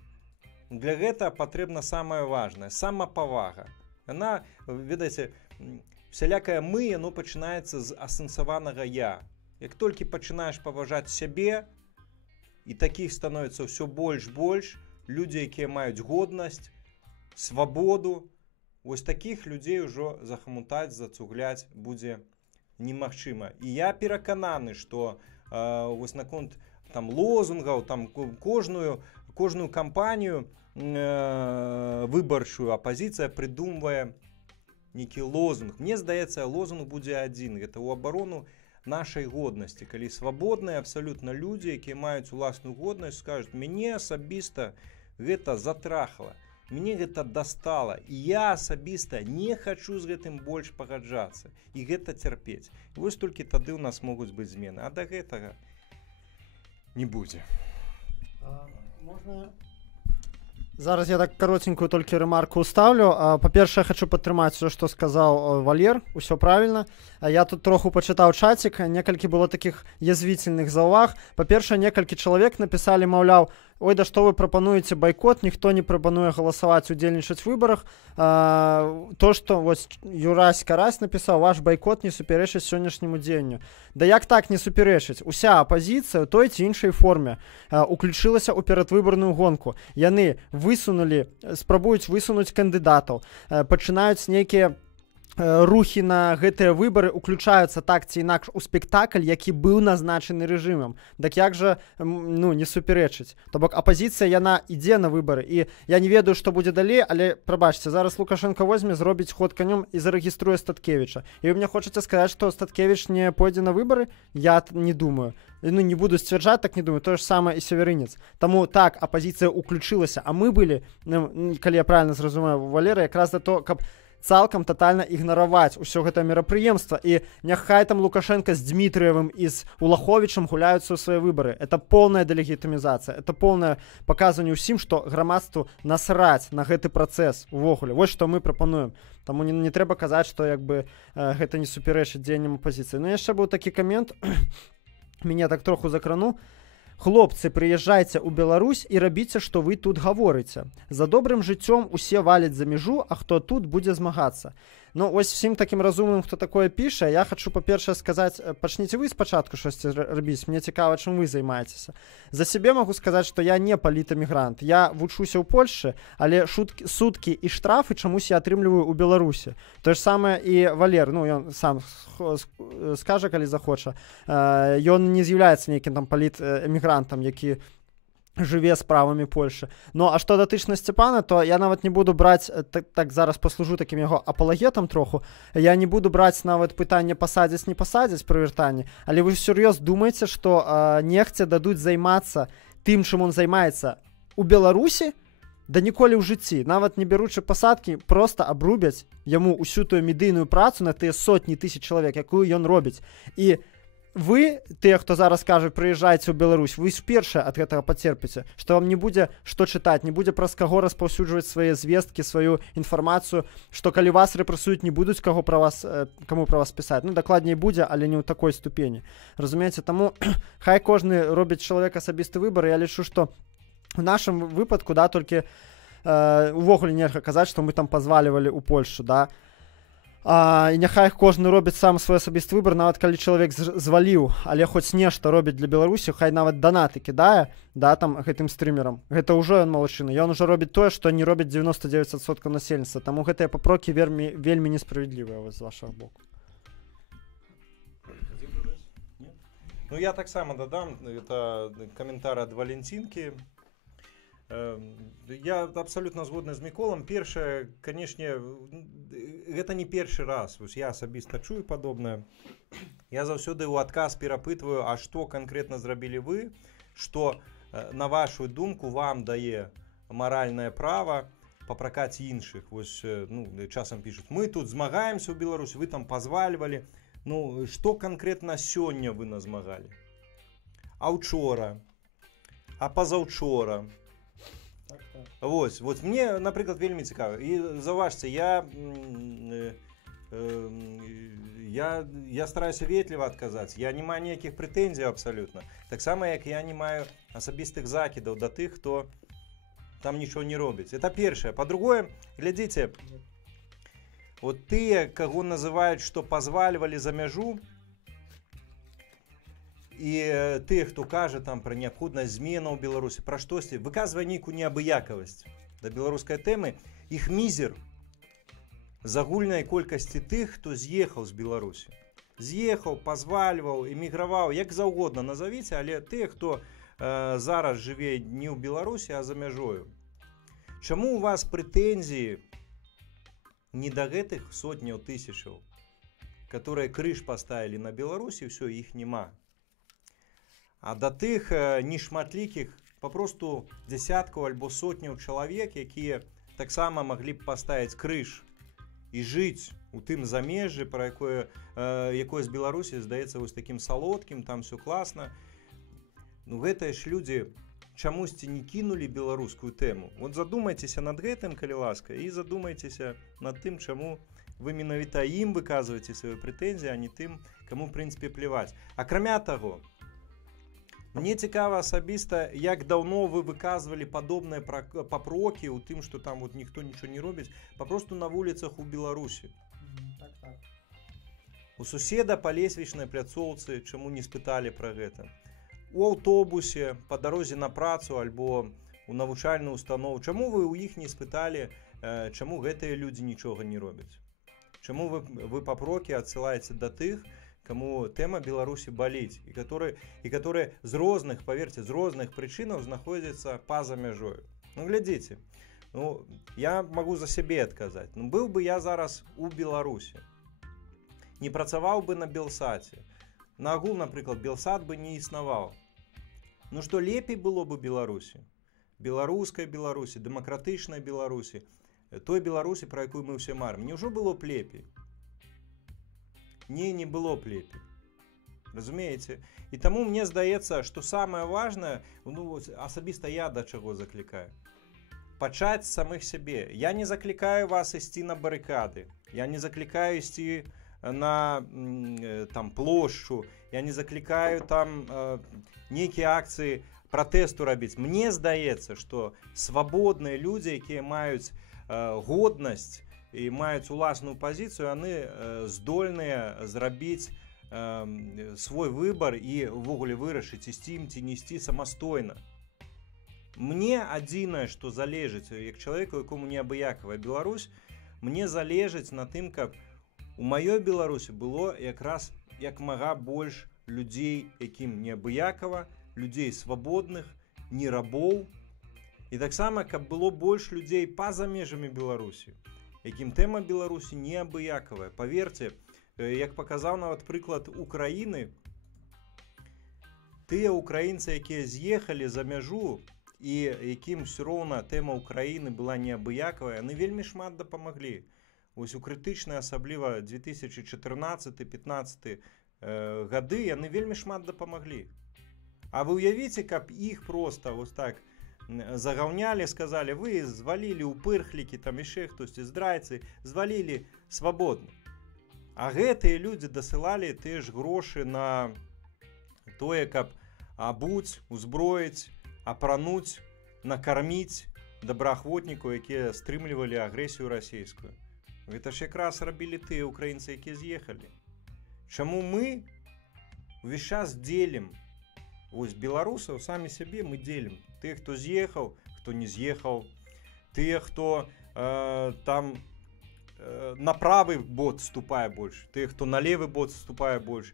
Для гэта патрэбна самае важнае — самапавага. Яна, ведаеце, всялякае мы, яно пачынаецца з асэнсаванага я. Як толькі пачынаеш паважаць сябе, і такіх становіцца ўсё больш, людзі, якія маюць годнасць, свабоду, вось такіх людзей ужо захамутаць, зацугляць будзе немагчыма. І я перакананы, што вось наконт там лозунгаў, там кожную кампанію выбарчую апазіцыя прыдумвае нейкі лозунг. Мне здаецца, лозунг будзе адзін. Гэта ў абарону нашай годнасці. Калі свабодныя абсалютна людзі, якія маюць уласную годнасць, скажуць: мяне асабіста гэта затрахала, мне гэта дастала, і я асабіста не хачу з гэтым больш пагаджацца і гэта цярпець. І вось толькі тады ў нас могуць быць змены. А да гэтага не будзе. Можна... Зараз я так каротенькую толькі ремарку ставлю. Па-першае, хочу падтрымаць все, што сказаў Валер, усё правільна. Я тут троху пачытаў чацік, некалькі было такіх язвіцельных заўваг. Па-першае, некалькі чалавек напісалі, маўляў, ой, да што вы прапануеце байкот, ніхто не прапануе галасаваць, удзельнічаць выбарах. То, што вось Юрась Карась напісаў, ваш байкот не супярэчыць сённяшняму дзеянню. Да як так не супярэчыць? Уся апазіцыя ў той ці іншай форме уключылася ў перадвыбарную гонку. Яны спрабуюць высунуць кандыдатаў, пачынаюць нейкія рухі на гэтыя выбары, уключаюцца так ці інакш у спектакль, які быў назначаны рэжымам. Так як жа не супярэчыць? То бок апазіцыя, яна ідзе на выбары, і я не ведаю, што будзе далей, але прабачце, зараз Лукашенко возьме, зробіць ход канём і зарэгіструе Статкевіча. І вы мне хочаце сказаць, што Статкевіч не пойдзе на выбары? Я не думаю. Не буду сцвярджаць, так не думаю. Тое ж самае і Северынец. Таму так, апазіцыя уключылася, а мы былі, калі я правильно зразумею, Валера, якраз за то, каб цалкам тотальна ігнараваць усё гэта мерапрыемства, і няхай там Лукашенко з Дмітрыевым і з Улаховічам гуляюцца ў свае выбары. Это полная дэлегітымізацыя, это полное паказванне ўсім, што грамадству насраць на гэты працэс увогуле. Вось што мы прапануем. Таму не трэба казаць, што гэта не супярэчыць дзеянням апазіцыі. Яшчэ быў такі камент, мяне так троху закрану. Хлопцы, прыязджайце ў Беларусь і рабіце, што вы тут гаворыце. За добрым жыццём усе валяць за мяжу, а хто тут будзе змагацца. Ось всім такім разумным, хто такое піша, я хачу, па-першае, сказаць, пачніце вы спачатку штосьці рабіць, мне цікава, чым вы займаецеся. За сябе магу сказаць, што я не палітэмігрант. Я вучуся ў Польшчы, але суткі і штрафы чамусь я атрымліваю ў Беларусі. Тое ж самае і Валер, ён сам скажа, калі захоча. Ён не з'яўляецца нейкім там палітэмігрантам, які жыве справамі Польшчы. А што датычна Сцяпана, то я нават не буду браць, так зараз паслужу такім яго апалагетам троху, я не буду браць нават пытанне пасадзіць, не пасадзіць пры вяртанні, але вы сур'ёз думаеце, што нехце дадуць займацца тым, чым он займаецца у Беларусі? Да ніколі ў жыцці, нават не бяручы пасадкі, проста абрубяць яму ўсю тую медыйную працу на тыя сотні тысяч чалавек, якую ён робіць. І вы, тыя, хто зараз кажа, прыязджайце ў Беларусь, вы першыя ад гэтага пацерпіце, што вам не будзе што чытаць, не будзе праз каго распаўсюджваць свае звесткі, сваю інфармацыю, што калі вас рэпрэсуюць, не будуць каму пра вас пісаць. Дакладней будзе, але не ў такой ступені. Разумееце, таму хай кожны робіць чалавек асабісты выбар. Я лічу, што у нашым выпадку, толькі увогуле нельга казаць, што мы там пазвалівалі ў Польшчу, і няхай кожны робіць сам свой асабісты выбар, нават калі чалавек зваліў, але хоць нешта робіць для Беларусі, хай нават данаты кідае, там гэтым стрымерам. Гэта ўжо ён малайчына. Ён ужо робіць тое, што не робіць 99% насельніцтва. Таму гэтыя папрокі вельмі несправядлівыя з вашага боку. Я таксама дадам, это каментар ад Валентинкі. Я абсолютно згодны з Міколам. Першае, канешне, гэта не першы раз. Я асабіста чую падобнае. Я заўсёды ў адказ перапытваю, а што канкрэтна зрабілі вы, што, на вашу думку, вам дае маральнае права папракаць іншых. Часам пішуць, мы тут змагаемся ў Беларусі, вы там пазвальвалі. Што канкрэтна сёння вы назмагалі? А ўчора? А пазаўчора? Вось, мне, напрыклад, вельмі цікава. І заўважце, я стараюся ветліва адказаць. Я не маю ніякіх прэтэнзій абсалютна. Таксама, як я не маю асабістых закідаў да тых, хто там нічого не робіць. Это першае. Па-другое, глядзіце, тыя, каго называюць, што пазвальвалі за мяжу, і тыя, хто кажа там пра неабходнасць зменаў у Беларусі, пра штосьці, выказвае нейкую неабыякавасць да беларускай тэмы, іх мізер з агульнай колькасці тых, хто з'ехаў з Беларусі. З'ехаў, пазвальваў, эміграваў, як заўгодна назавіце, але тыя, хто зараз жыве не ў Беларусі, а за мяжою. Чаму у вас прэтэнзіі не да гэтых сотняў тысячаў, которые крыж паставілі на Беларусі, ўсё, іх няма. А да тых нешматлікіх, папросту дзясяткаў альбо сотняў чалавек, якія таксама маглі б паставіць крыж і жыць у тым замежжы, пра якое з Беларусі здаецца вось такім салодкім, там все класна. Гэтыя ж людзі чамусьці не кінулі беларускую тэму. Задумайцеся над гэтым, калі ласка, і задумайцеся над тым, чаму вы менавіта ім выказваеце свае прэтэнзіі, а не тым, каму, в прынцыпе, пляваць. Акрамя таго, Мне цікава асабіста, як даўно вы выказвалі падобныя папрокі ў тым, што там вот ніхто нічого не робіць, папросту на вуліцах у Беларусі. Так. У суседа па лесвічнай пляцоўцы, чаму не спыталі пра гэта? У аўтобусе, па дарозе на працу альбо у навучальную установу. Чаму вы ў іх не спыталі, чаму гэтыя людзі нічога не робяць? Чаму вы папрокі адсылаеце да тых, кому тэма Беларусі баліць, і которые з розных, паверце, з розных прычынаў знаходзяцца па-за мяжою. Ну, глядзіце, я магу за сябе адказаць. Быў бы я зараз у Беларусі, не працаваў бы на Белсаце, на агул, напрыклад, Белсат бы не існаваў. Ну, што лепей было бы Беларусі? Беларускай Беларусі, дэмакратычнай Беларусі, той Беларусі, пра якую мы ўсе марым. Няўжо было б лепей? Не было б лепей. Разумееце? І таму мне здаецца, што самае важнае, асабіста я да чаго заклікаю. Пачаць з самых сябе. Я не заклікаю вас ісці на барыкады. Я не заклікаю ісці на там плошчу. Я не заклікаю там нейкія акцыі пратэсту рабіць. Мне здаецца, што свабодныя людзі, якія маюць годнасць і маюць уласную пазіцыю, яны здольныя зрабіць свой выбар і ўвогуле вырашыць, ісці ім ці не ісці самастойна. Мне адзінае, што залежыць, як чалавеку, якому неабыякавая Беларусь, мне залежыць на тым, каб у маёй Беларусі было якраз як мага больш людзей, якім неабыякава, людзей свабодных, не рабоў, і таксама, каб было больш людзей па-за межамі Беларусі, якім тэма Беларусі неабыякавая. Паверце, як паказаў нават прыклад Украіны, тыя украінцы, якія з'ехалі за мяжу і якім ўсё роўна тэма Украіны была неабыякавая, яны вельмі шмат дапамаглі. Вось у крытычныя, асабліва 2014-15 гады, яны вельмі шмат дапамаглі. А вы ўявіце, каб іх проста вось так загаўнялі, сказалі, вы звалілі ўпырхлікі, там яшчэ хтосьці здрайцы, звалілі свабодна. А гэтыя людзі дасылалі тыя ж грошы на тое, каб абуць, узброіць, апрануць, накарміць добраахвотнікаў, якія стрымлівалі агрэсію расійскую. Гэта ж якраз рабілі тыя украінцы, якія з'ехалі. Чаму мы ўвесь час дзелім? Вось беларусаў самі сябе мы дзелім. Тых, хто з'ехаў, хто не з'ехаў, тыя, хто там на правы бок ступае больш, тыя, хто на левы бок ступае больш.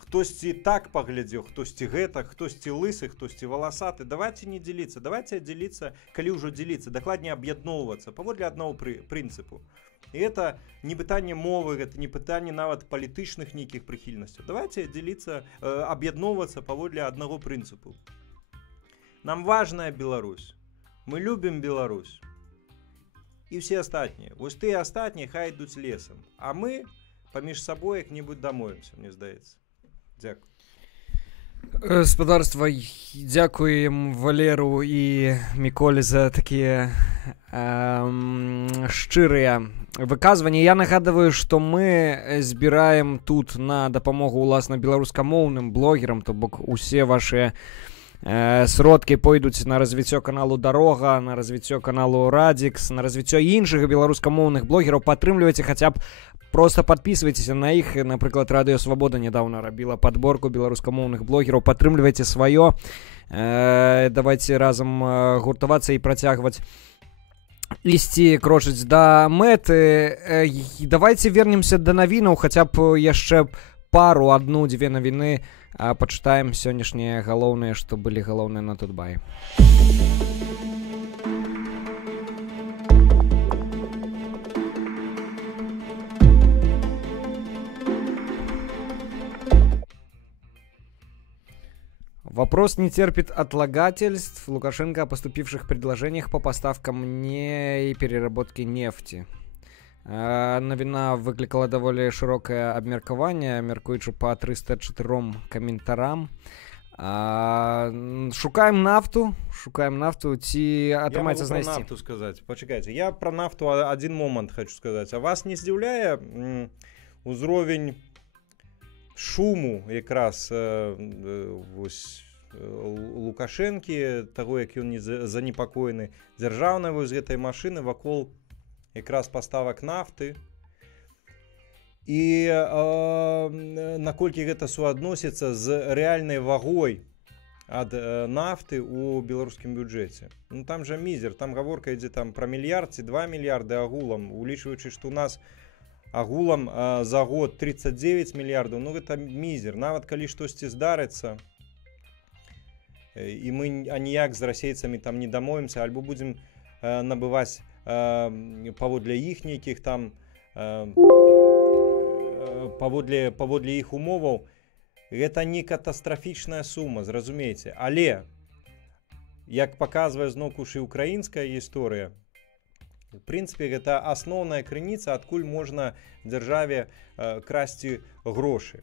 Хтосьці так паглядзеў, хтосьці гэтак, хтосьці лысы, хтосьці валасаты. Давайте не дзеліцца, давайте дзеліцца, калі ўжо дзеліцца, дакладней аб'ядноўвацца паводле аднаго прынцыпу. І гэта не пытанне мовы, гэта не пытанне нават палітычных нейкіх прыхільнасцяў. Давайте дзеліцца, аб'ядноўвацца паводле аднаго прынцыпу. Нам важная Беларусь. Мы любім Беларусь. І ўсе астатнія. Вось тыя астатнія хай ідуць лесам. А мы паміж сабой як-небудзь дамовімся, мне здаецца. Дзякуй. Гаспадарства, дзякуем Валеру і Міколі за такія шчырыя выказванні. Я нагадываю, што мы збіраем тут на дапамогу уласна беларускамоўным блогерам, то бок усе вашыя сродкі пойдуць на развіццё каналу Дарога, на развіццё каналу Радзікс, на развіццё іншых беларускамоўных блогераў. Падтрымлівайце хаця б, просто подписывайтеся на іх. Напрыклад, Радыё Свабода нядаўна рабіла падборку беларускамоўных блогераў. Падтрымлівайце сваё. Давайте разам гуртавацца і працягваць ісці, крочыць да мэты. Давайте вернемся да навінаў, хаця б яшчэ пару, адну-дзве навіны пачытаем сённяшнія галоўныя, што былі галоўныя на Тутбай. Вопрос не терпит отлагательств. Лукашенко о поступивших предложениях по поставкам и переработке нефти. Новина выкликала довольно широкое обмеркование, мяркуючы по 304 комментарам. Шукаем нафту, ці атрымаецца знайсці. Я могу про нафту сказать. Почекайте, я про нафту один момент хочу сказать. А вас не здзіўляе узровень шуму якраз Лукашэнкі, таго, як ён не занепакоены дзяржаўнай вось гэтай машыны вакол якраз паставак нафты. І наколькі гэта суадносіцца з рэальнай вагой ад нафты ў беларускім бюджэце. Ну там жа мізер, там гаворка ідзе там пра мільярд ці 2 мільярды агулам, улічваючы, што ў нас агулам за год 39 мільярдаў, ну гэта мізер. Нават калі штосьці здарыцца, і мы аніяк з расейцамі там не дамовімся, альбо будзем набываць паводле іх нейкіх там паводле іх умоваў, гэта не катастрафічная сума, зразумееце. Але, як паказвае зноўку ж і украінская гісторыя, в прынцыпе, гэта асноўная крыніца, адкуль можна дзяржаве красці грошы.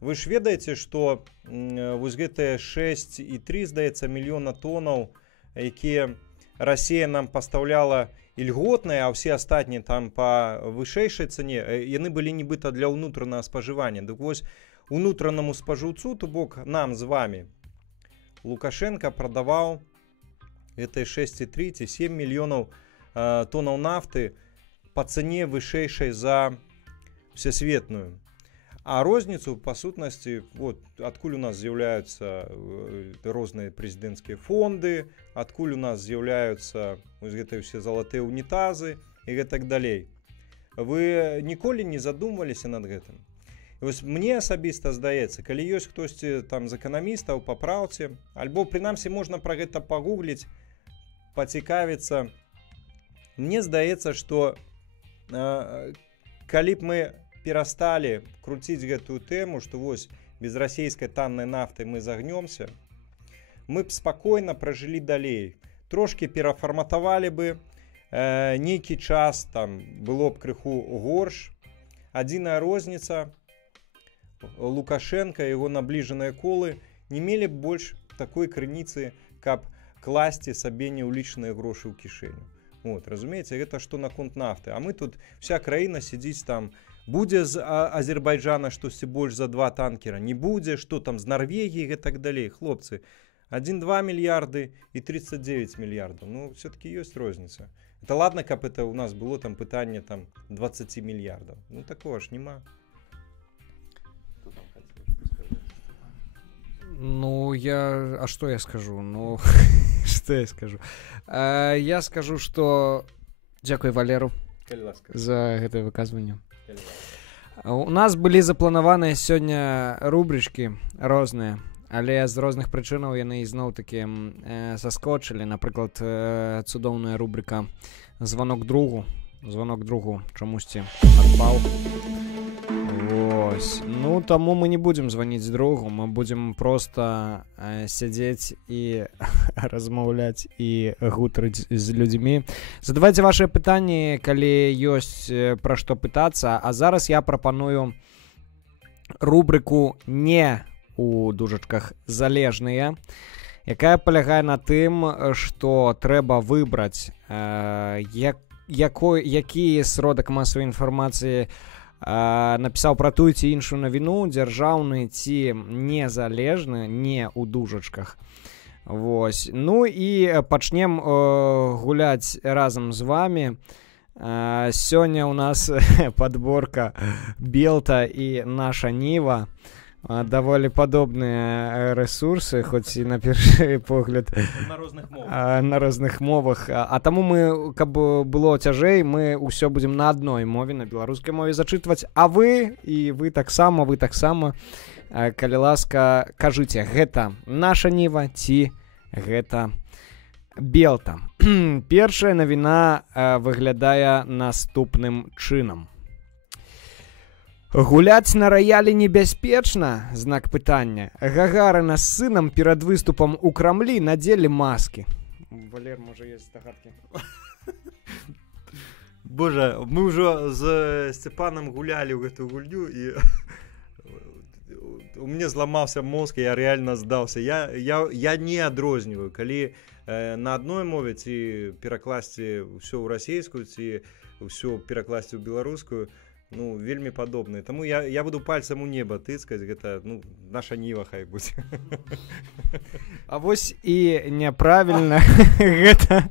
Вы ж ведаеце, што вось гэтыя 6,3, здаецца, мільёна тонаў, якія Расія нам пастаўляла ільготныя, а ўсе астатнія там па вышэйшай цане, яны былі нібыта для ўнутранага спажывання. Дык вось унутранаму спажыўцу, то бок нам з вами, Лукашенко прадаваў гэтыя 6,3 ці 7 мільёнаў тонаў нафты па цане вышэйшай за всесветную. А розніцу, па сутнасці, вот, адкуль у нас з'яўляюцца розныя прэзідэнцкія фонды, адкуль у нас з'яўляюцца вось гэтыя ўсе залатыя унітазы і гэтак далей. Вы ніколі не задумваліся над гэтым? Вось мне асабіста здаецца, калі ёсць хтосьці там з эканамістаў, папраўце, альбо прынамсі можна пра гэта пагугліць, пацікавіцца. Мне здаецца, што калі б мы перасталі круціць гэтую тэму, што вось без расійскай таннай нафты мы загнёмся, мы б спакойна пражылі далей. Трошкі перафарматавалі бы, нейкі час там было б крыху горш. Адзіная розніца, Лукашенко і яго набліжаныя колы не мелі б больш такой крыніцы, каб класці сабе неўлічныя грошы ў кішэню. Вот, разумееце, гэта што наконт нафты. А мы тут, вся краіна сядзіць там, будзе з Азербайджана штосьці больш за 2 танкера, не будзе, што там з Нарвегіі і так далей. Хлопцы, 1,2 мільярды і 39 мільярдаў. Ну, все-таки ёсць розніца. Это ладно, каб это у нас было там пытанне там 20 мільярдаў. Ну, такого ж нема. Ну, а что я скажу? Ну, что я скажу? Я скажу, что... Дякую Валеру за гэтае выказванне. У нас былі запланаваныя сёння рубрычкі розныя, але з розных прычынаў яны ізноў-такі саскочылі. Напрыклад, цудоўная рубрика «Звонок другу». Звонок другу чамусьці адпаў. Вось. Ну, таму мы не будзем званіць другу, мы будзем проста сядзець і размаўляць і гутарыць з людзьмі. Задавайце вашыя пытанні, калі ёсць пра што пытацца. А зараз я прапаную рубрыку «Не» у дужачках «Залежныя», якая палягае на тым, што трэба выбраць, які сродак масавай інфармацыі напісаў пра тую ці іншую навіну, дзяржаўны ці незалежны, не ў дужачках. Вось. Ну і пачнем гуляць разам з вами. Сёння ў нас падборка Белта і наша Ніва. Даволі падобныя рэсурсы, хоць і на першы погляд на розных мовах. А таму мы, каб было цяжэй, мы ўсё будзем на адной мове, на беларускай мове зачытваць. А вы, і вы таксама, калі ласка, кажыце, гэта наша Ніва ці гэта Белта. Першая навіна выглядае наступным чынам. Гуляць на раялі небяспечна? Знак пытання. Гагарына з сынам перад выступам у Крамлі надзелі маскі. Валер, можа, ёсць здагадкі? Божа, мы ўжо з Сцепанам гулялі ў гэтую гульню, і у мяне зламаўся мозг, я рэальна здаўся. Я не адрозніваю, калі на адной мове ці перакласці ўсё ў расейскую, ці ўсё перакласці ў беларускую. ну, вельмі падобныя. Таму я буду пальцам у неба тыскаць, гэта, ну, наша ніва хай будзе. А вось і няправільна гэта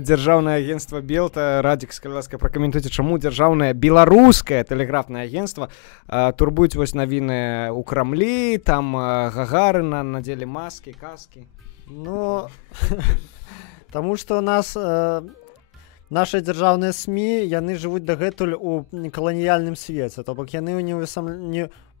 дзяржаўнае агенцтва Белта. Радзік, калі ласка, пракаментуйце, чаму дзяржаўнае беларускае тэлеграфнае агенцтва турбуюць вось навіны ў Крамлі, там Гагарына надзелі маскі, каскі. Ну, таму што у нас наши дзяржаўныя СМІ, яны жывуць дагэтуль у каланіяльным свеце, то бок яны не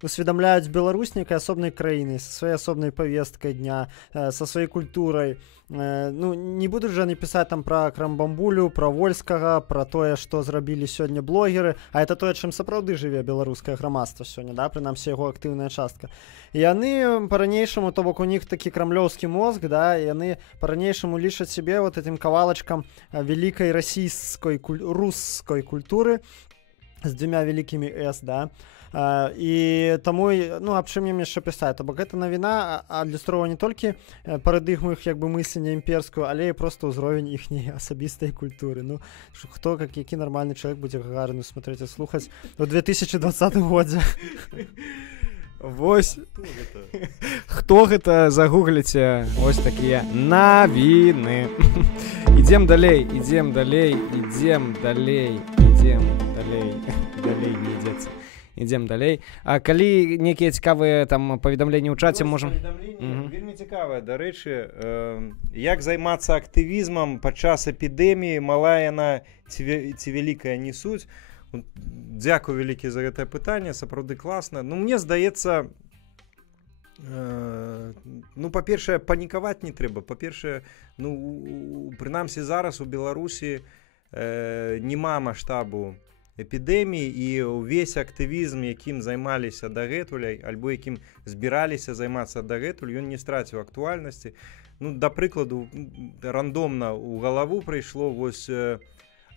усведамляюць Беларусь некай асобнай краінай, са сваёй асобнай павесткай дня, са сваёй культурай. Ну, не будуць жа напісаць там пра Крамбамбулю, пра Вольскага, пра тое, што зрабілі сёння блогеры, а это тое, чым сапраўды жыве беларускае грамадства сёння, да, прынамсі яго актыўная частка. І яны па-ранейшаму, то бок у них такі крамлёўскі мозг, да, яны па-ранейшаму лічаць себе вот этим кавалачкам великай расійской, русской культуры з двумя великімі «С», да. І таму, ну, аб чым ім яшчэ пісаць, то бок гэта навіна адлюстроўвае не толькі парадыгму іх як бы мыслення імперскую, але і проста ўзровень іхняй асабістай культуры. Ну, хто, як які нармальны чалавек будзе Гагарыну смотреть і слухаць у 2020 годзе? Вось хто гэта, загугліце, вось такія навіны. Ідзем далей не ідзецца. Ідзем далей. А калі некія цікавыя там паведамленні ў чаце можам... Вельмі цікавае, дарэчы, як займацца актывізмам падчас эпідэміі, малая яна ці вялікая не суть. Дзякую вялікі за гэтае пытанне, сапраўды класна. Ну, мне здаецца, ну, па-першае, панікаваць не трэба. Па-першае, ну, прынамсі зараз у Беларусі няма маштабу эпідэміі, і ўвесь актывізм, якім займаліся дагэтуль, альбо якім збіраліся займацца дагэтуль, ён не страціў актуальнасці. Ну, да прыкладу, рандомна ў галаву прыйшло вось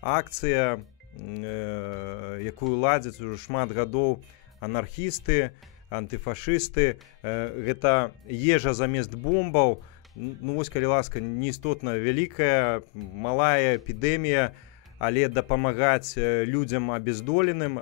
акцыя, якую ладзяць ужо шмат гадоў анархісты, антыфашысты. Гэта ежа замест бомбаў. Ну, вось, калі ласка, неістотна вялікая, малая эпідэмія, але дапамагаць людзям абездоленым,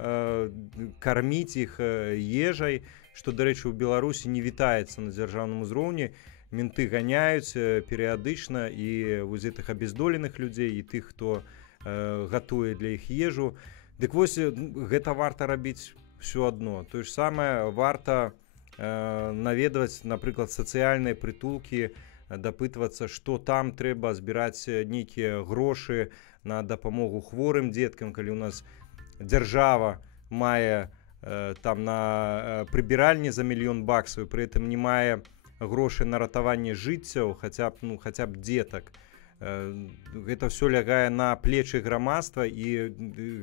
карміць іх ежай, што, дарэчы, у Беларусі не вітаецца на дзяржаўным узроўні. Менты ганяюць перыядычна і вось гэтых абездоленых людзей, і тых, хто гатуе для іх ежу. Дык вось гэта варта рабіць ўсё адно. Тое ж самае варта наведваць, напрыклад, сацыяльныя прытулкі, дапытвацца, што там трэба, збіраць нейкія грошы на дапамогу хворым дзеткам, калі у нас дзяржава мае там на прыбіральні за $1 000 000, пры гэтым не мае грошы на ратаванне жыццяў, хаця б дзетак. Гэта ўсё лягае на плечы грамадства, і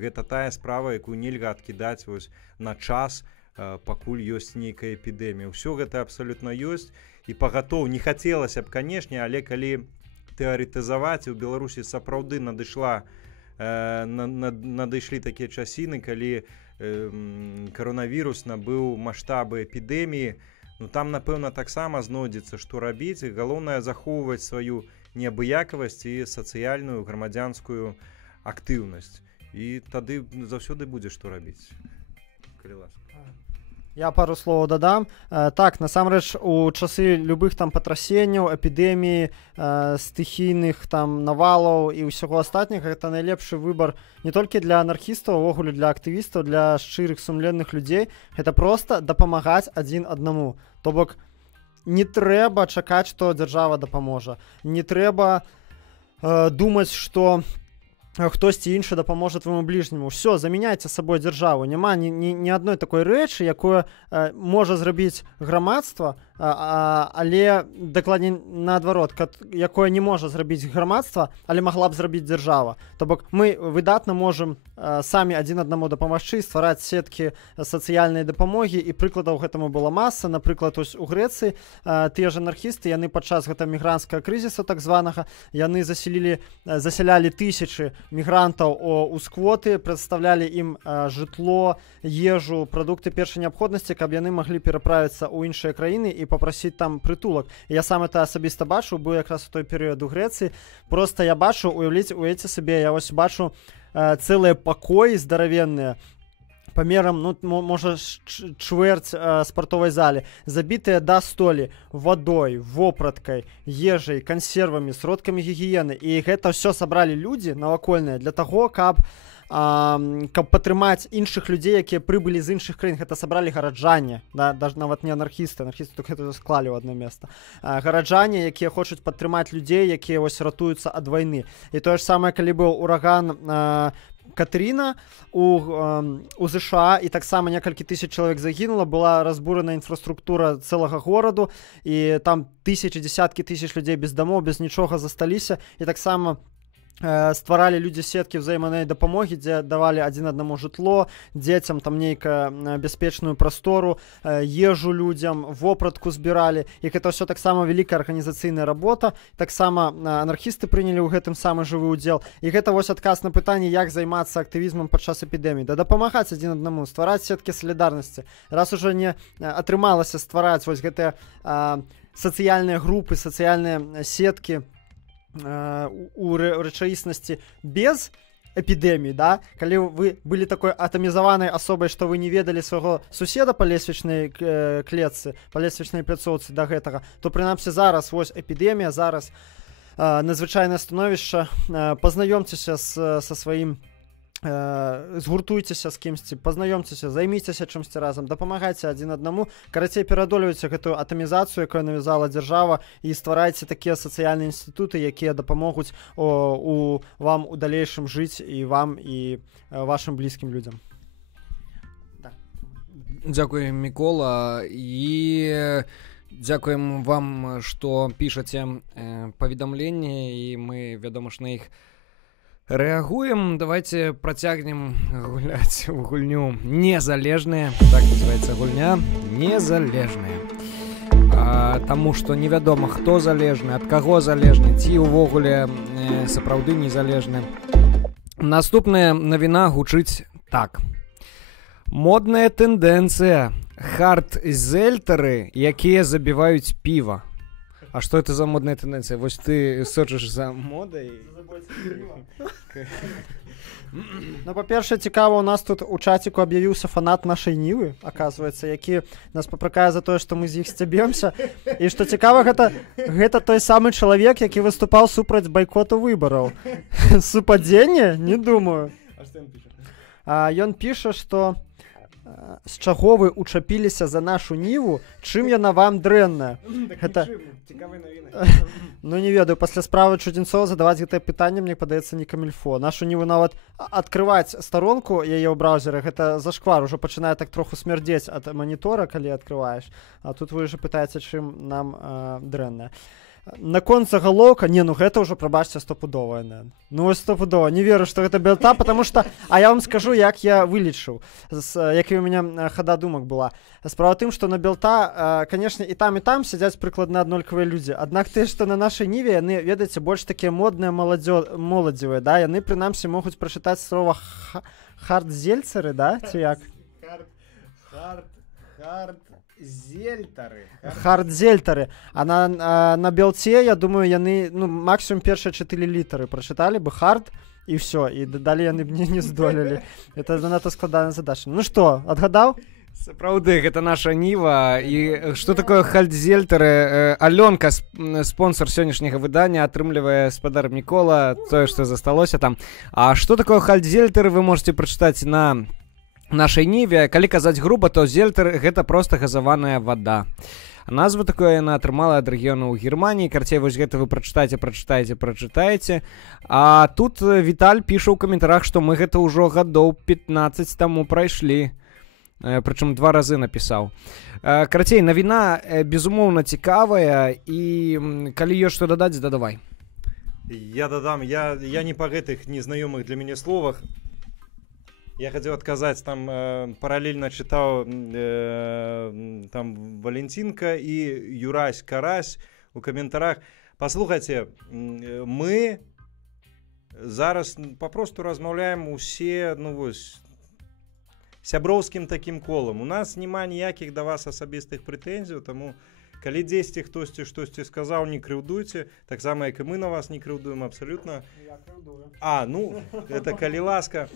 гэта тая справа, якую нельга адкідаць вось на час, пакуль ёсць нейкая эпідэмія. Усё гэта абсалютна ёсць, і пагатоў не хацелася б, канешне, але калі тэарэтызаваць, у Беларусі сапраўды надышлі такія часіны, калі каронавірус набыў маштабы эпідэміі. Ну, там, напэўна, таксама знойдзецца, што рабіць. Галоўнае захоўваць сваю неабыякавасць і сацыяльную грамадзянскую актыўнасць. І тады заўсёды будзе што рабіць. Калі ласка. Я пару слоў дадам. Так, насамрэч, у часы любых там патрасенняў, эпідэмій, стыхійных там навалаў і ўсяго астатняга, гэта найлепшы выбар не толькі для анархістаў, увогуле для актывістаў, для шчырых сумленных людзей. Гэта проста дапамагаць адзін аднаму. То бок, не трэба чакаць, што дзяржава дапаможа. Не трэба думаць, што хтосьці іншы дапаможа твайму бліжняму. Ўсё, замяняйце сабой дзяржаву. Няма ні адной такой рэчы, якое можа зрабіць грамадства, але дакладней наадварот, якое не можа зрабіць грамадства, але магла б зрабіць дзяржава. То бок мы выдатна можам самі адзін аднаму дапамагчы, ствараць сеткі сацыяльнай дапамогі, і прыкладаў гэтаму была маса. Напрыклад, ось у Грэцыі тыя ж анархісты, яны падчас гэтага мігрантскага крызісу так званага, яны засялялі тысячы мігрантаў у сквоты, прадстаўлялі ім жытло, ежу, прадукты першай неабходнасці, каб яны маглі пераправіцца ў іншыя краіны і папрасіць там прытулак. Я сам это асабіста бачу, быў якраз у той перыяд у Грэцыі. Проста я бачу, уяўляеце сабе, я ось бачу цэлыя пакоі здаравенныя, памерам, ну, можа, чвэрць спартовай залі, забітыя да столі вадой, вопраткай, ежай, кансервамі, сродкамі гігіены. І гэта ўсё сабралі людзі навакольныя для таго, каб падтрымаць іншых людзей, якія прыбылі з іншых краін. Гэта сабралі гараджане, да? Даже нават не анархісты только гэта склалі ў одно место. Гараджане, якія хочуць падтрымаць людзей, якія вось ратуюцца ад вайны. І тое ж самае, калі быў ураган Катріна у ЗША, і таксама некалькі тысяч чалавек загінула, была разбурана інфраструктура цэлага гораду, і там тысячы, десяткі тысяч людзей без дамоў, без нічога засталіся, і таксама стваралі людзі сеткі ўзаемнай дапамогі, дзе давалі адзін аднаму жытло, дзецям там нейкая бяспечную прастору, ежу людзям, вопратку збіралі. І гэта ўсё таксама вялікая арганізацыйная работа. Таксама анархісты прынялі ў гэтым самы жывы ўдзел. І гэта вось адказ на пытанне, як займацца актывізмам падчас эпідэміі. Да дапамагаць адзін аднаму, ствараць сеткі салідарнасці. Раз ужо не атрымалася ствараць вось гэтыя сацыяльныя групы, сацыяльныя сеткі у рэчаіснасці без эпідэміі, да? Калі вы былі такой атамізаванай асобай, што вы не ведалі свайго суседа па лесвічнай клетцы, па лесвічнай пляцоўцы да гэтага, то прынамсі зараз вось эпідэмія, зараз надзвычайнае становішча, пазнаёмцеся са сваім, згуртуйцеся з кімсьці, пазнаёмцеся, займіцеся чымсьці разам, дапамагайце адзін аднаму, карацей, пераадольвайце гэтую атамізацыю, якую навязала дзяржава, і стварайце такія сацыяльныя інстытуты, якія дапамогуць вам у далейшым жыць, і вам, і вашым блізкім людзям. Дзякуй, Мікола, і дзякуем вам, што пішаце паведамленні, і мы, вядома ж, на іх реагуем. Давайте працягнем гуляць у гульню «Незалежныя». Так называется гульня «Незалежныя». Таму што невядома, хто залежны, ад каго залежны, ці ўвогуле сапраўды незалежны. Наступная навіна гучыць так. Модная тэндэнцыя. Хард-зельтары, якія забіваюць піва. А што это за модная тэндэнцыя? Вось ты сочыш за модай? Ну, па-першае, цікава, у нас тут у чаціку аб'явіўся фанат нашай Нівы, аказваецца, які нас папракае за тое, што мы з іх сцябемся. І што цікава, гэта той самы чалавек, які выступаў супраць байкоту выбараў. Супадзенне? Не думаю. А што ён піша? Ён піша, што з чаго вы учапіліся за нашу Ніву, чым яна вам дрэнная. Гэта цікавая навіна. Ну, не ведаю, пасля справы Чудзінцова задаваць гэтае пытанне, мне падаецца, не камільфо. Нашу Ніву нават адкрываць старонку яе ў браўзеры, гэта зашквар, ужо пачынае так троху смярдзець ад манітора, калі адкрываеш. А тут вы ўжо пытаеце, чым нам дрэнная. Наконт загалоўка, ну гэта ўжо, прабачце, стопудовая, наверное. Ну, стопудова, не веру, што гэта белта, потому что, а я вам скажу, як я вылічыў, які у меня хада думак была. Справа тым, што на белта, конечно, і там сядзяць прыкладна аднолькавыя людзі. Аднак тыя, што на нашай Ніве, яны, ведаеце, больш такія модныя, моладзевыя, да, яны, прынамсі, могуць прачытаць слова хард-зельцары, да, ці як? Хард-зельтары. А на белце, я думаю, яны, ну, максимум першыя 4 літары прачыталі бы хард, і все, і далей яны б не здолелі. Это надто складаная задача. Ну што, адгадаў? Сапраўды, гэта наша Ніва. І што такое хард-зельтары? Алёнка, спонсор сённяшняга выдання, атрымлівае спадар Мікола тое, што засталося там. А што такое хард-зельтары, вы можете прачытаць на нашай Ніве. Калі казаць груба, то зельтер гэта проста газаваная вада. Назву такое яна атрымала ад рэгіёну ў Германіі. Карцей, вось гэта вы прачытаеце. А тут Віталь піша ў каментарах, што мы гэта ўжо гадоў 15 таму прайшлі. Прычым 2 разы напісаў. Карцей, навіна безумоўна цікавая, і калі ёсць што дадаць, дадавай. Я дадам, я не па гэтых незнаёмых для мяне словах. Я хотел отказать, там параллельно читал там Валентинка и Юрась Карась у комментариях. Послухайте, мы зараз попросту размаўляем усе, ну вось, сяброўскім таким колам. У нас нема ніякіх да вас асабістых прэтэнзій, таму калі дзесьці хтосьці штосьці сказаў, не крыўдуйце, таксама як і мы на вас не крыўдуем абсалютна. Я крыўдую. Ну, это калі ласка.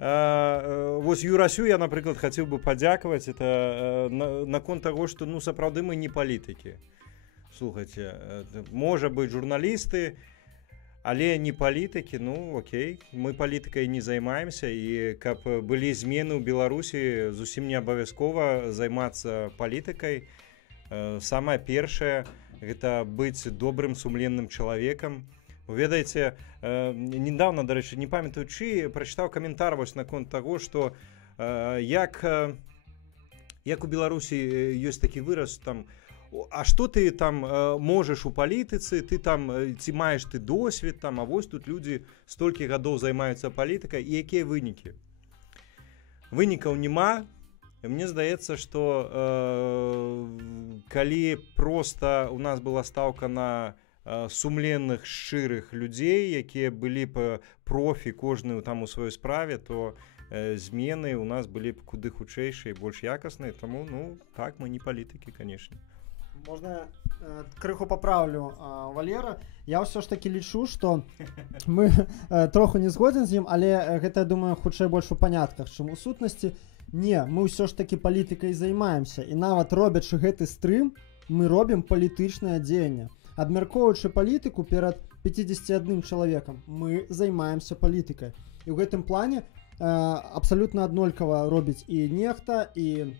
вось Юрасю я, напрыклад, хацеў бы падзякаваць это наконт таго, што ну сапраўды мы не палітыкі. Слухайце, можа быць журналісты, але не палітыкі, ну окей, мы палітыкай не займаемся, і каб былі змены ў Беларусі, зусім не абавязкова займацца палітыкай. Самае першае гэта быць добрым сумленным чалавекам. Ведаеце, недавно, дарэчы, не памятаю чый, прачытаў каментар вось наконт таго, што як у Беларусі ёсць такі выраз там, а што ты там можаш у палітыцы, ты там ці маеш ты досвед там, а вось тут людзі столькі гадоў займаюцца палітыкай, і якія вынікі? Вынікаў няма. Мне здаецца, што калі проста у нас была стаўка на сумленных, шчырых людзей, якія былі б профі кожную там у сваёй справе, то змены у нас былі б куды хутчэйшыя і больш якасныя, таму ну так, мы не палітыкі, канешне. Можна крыху паправлю Валера. Я ўсё ж такі лічу, што мы троху не згодзін з ім, але гэта, я думаю, хутчэй больш у панятках, чым у сутнасці. Не, мы ўсё ж такі палітыкай займаемся, і нават робячы гэты стрым, мы робім палітычнае дзеянне. Абмяркоўваючы палітыку перад 51 чалавекам, мы займаемся палітыкай. І ў гэтым плане абсалютна аднолькава робіць і нехта, і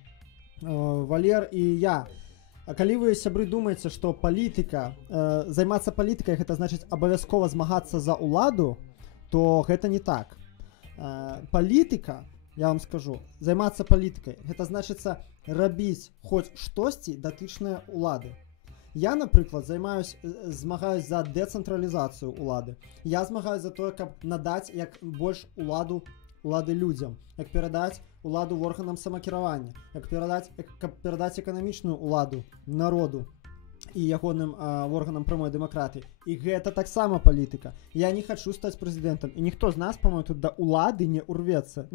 Валер, і я. А калі вы, сябры, думаеце, што палітыка, займацца палітыкай, гэта значыць абавязкова змагацца за ўладу, то гэта не так. Палітыка, я вам скажу, займацца палітыкай, гэта значыцца рабіць хоць штосьці датычнае ўлады. Я, напрыклад, змагаюсь за дэцэнтралізацыю ўлады. Я змагаюсь за тое, каб надаць як больш улады людзям, як перадаць уладу органам самакіравання, каб перадаць эканамічную уладу народу і ягоным органам прамой дэмакратыі. І гэта таксама палітыка. Я не хачу стаць прэзідэнтам, і ніхто з нас, па-моему, тут да улады не рвецца,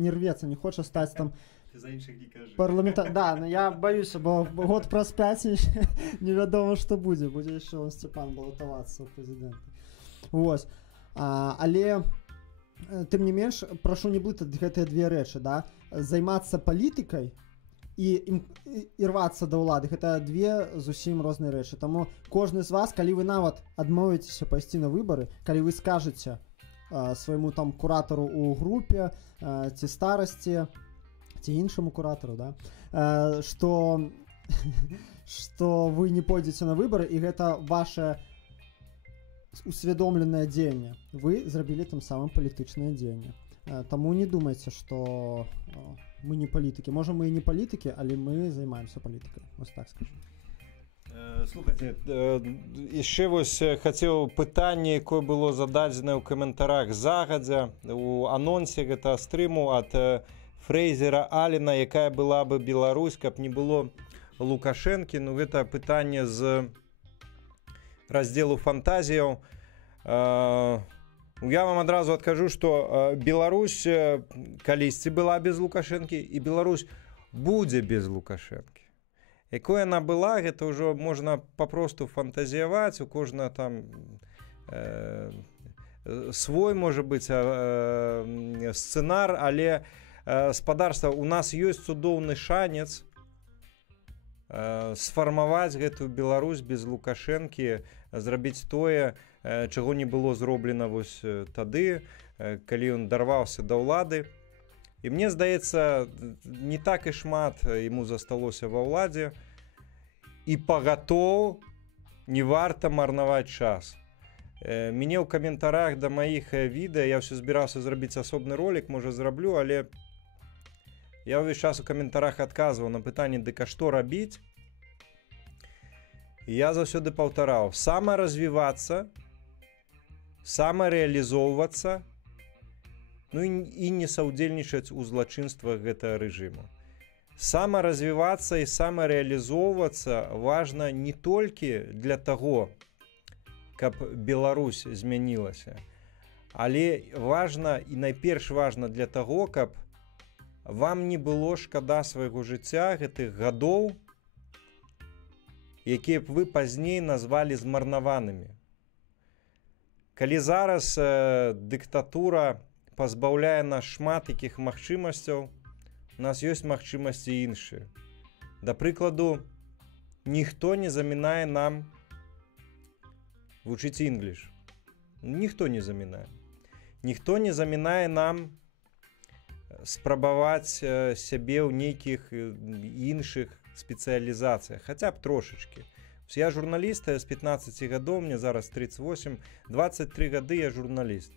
не хоча стаць там парламентар. Да, но я баюся, бо год праз 5 невядома, што будзе. Будзе яшчэ он Сцепан балатавацца ў прэзідэнты. Вось. Але тым не менш, прашу не блытаць гэтыя две рэчы, да? Займацца палітыкай і рвацца да ўлады, гэта две зусім розныя рэчы. Таму кожны з вас, калі вы нават адмовіцеся пайсці на выбары, калі вы скажаце свайму там куратару ў групе ці старасці, ці іншаму куратару, да, што вы не пойдзеце на выбары, і гэта ваше усвядомленае дзеянне. Вы зрабілі тым самым палітычнае дзеянне. Таму не думайце, што мы не палітыкі. Можа, мы і не палітыкі, але мы займаемся палітыкай. Вось так скажу. Слухайце, яшчэ вось хацеў пытанне, якое было зададзена ў каментарах загадзя у анонсе гэта стрыму ад Фрейзера Алена, якая была бы Беларусь, каб не было Лукашэнкі. Ну гэта пытанне з раздзелу фантазіяў. Я вам адразу адкажу, што Беларусь калісьці была без Лукашэнкі, і Беларусь будзе без Лукашэнкі. Якой яна была, гэта ўжо можна папросту фантазіяваць, у кожна там свой можа быць сцэнар, але спадарства, у нас ёсць цудоўны шанец сфармаваць гэтую Беларусь без Лукашэнкі, зрабіць тое, чаго не было зроблена вось тады, калі ён дарваўся да ўлады. І мне здаецца, не так і шмат яму засталося ва ўладзе, і пагатоў не варта марнаваць час. Мяне ў каментарах да маіх відэа, я ўсё збіраўся зрабіць асобны ролик, можа зраблю, але я ўвесь час у каментарах адказваў на пытанне, дык а што рабіць? І я заўсёды паўтараў: самаразвівацца, самарэалізоўвацца, ну і не саўдзельнічаць у злачынствах гэтага рэжыму. Самаразвівацца і самарэалізоўвацца важна не толькі для таго, каб Беларусь змянілася, але важна і найперш важна для таго, каб вам не было шкада свайго жыцця, гэтых гадоў, якія б вы пазней назвалі змарнаванымі. Калі зараз дыктатура пазбаўляе нас шмат якіх магчымасцяў. У нас ёсць магчымасці іншыя. Да прыкладу, ніхто не замінае нам вучыць інгліш. Ніхто не замінае. Ніхто не замінае нам спрабаваць сябе ў нейкіх іншых спецыялізацыях, хаця б трошачкі. Я журналіст, з 15 гадоў, мне зараз 38, 23 гады я журналіст.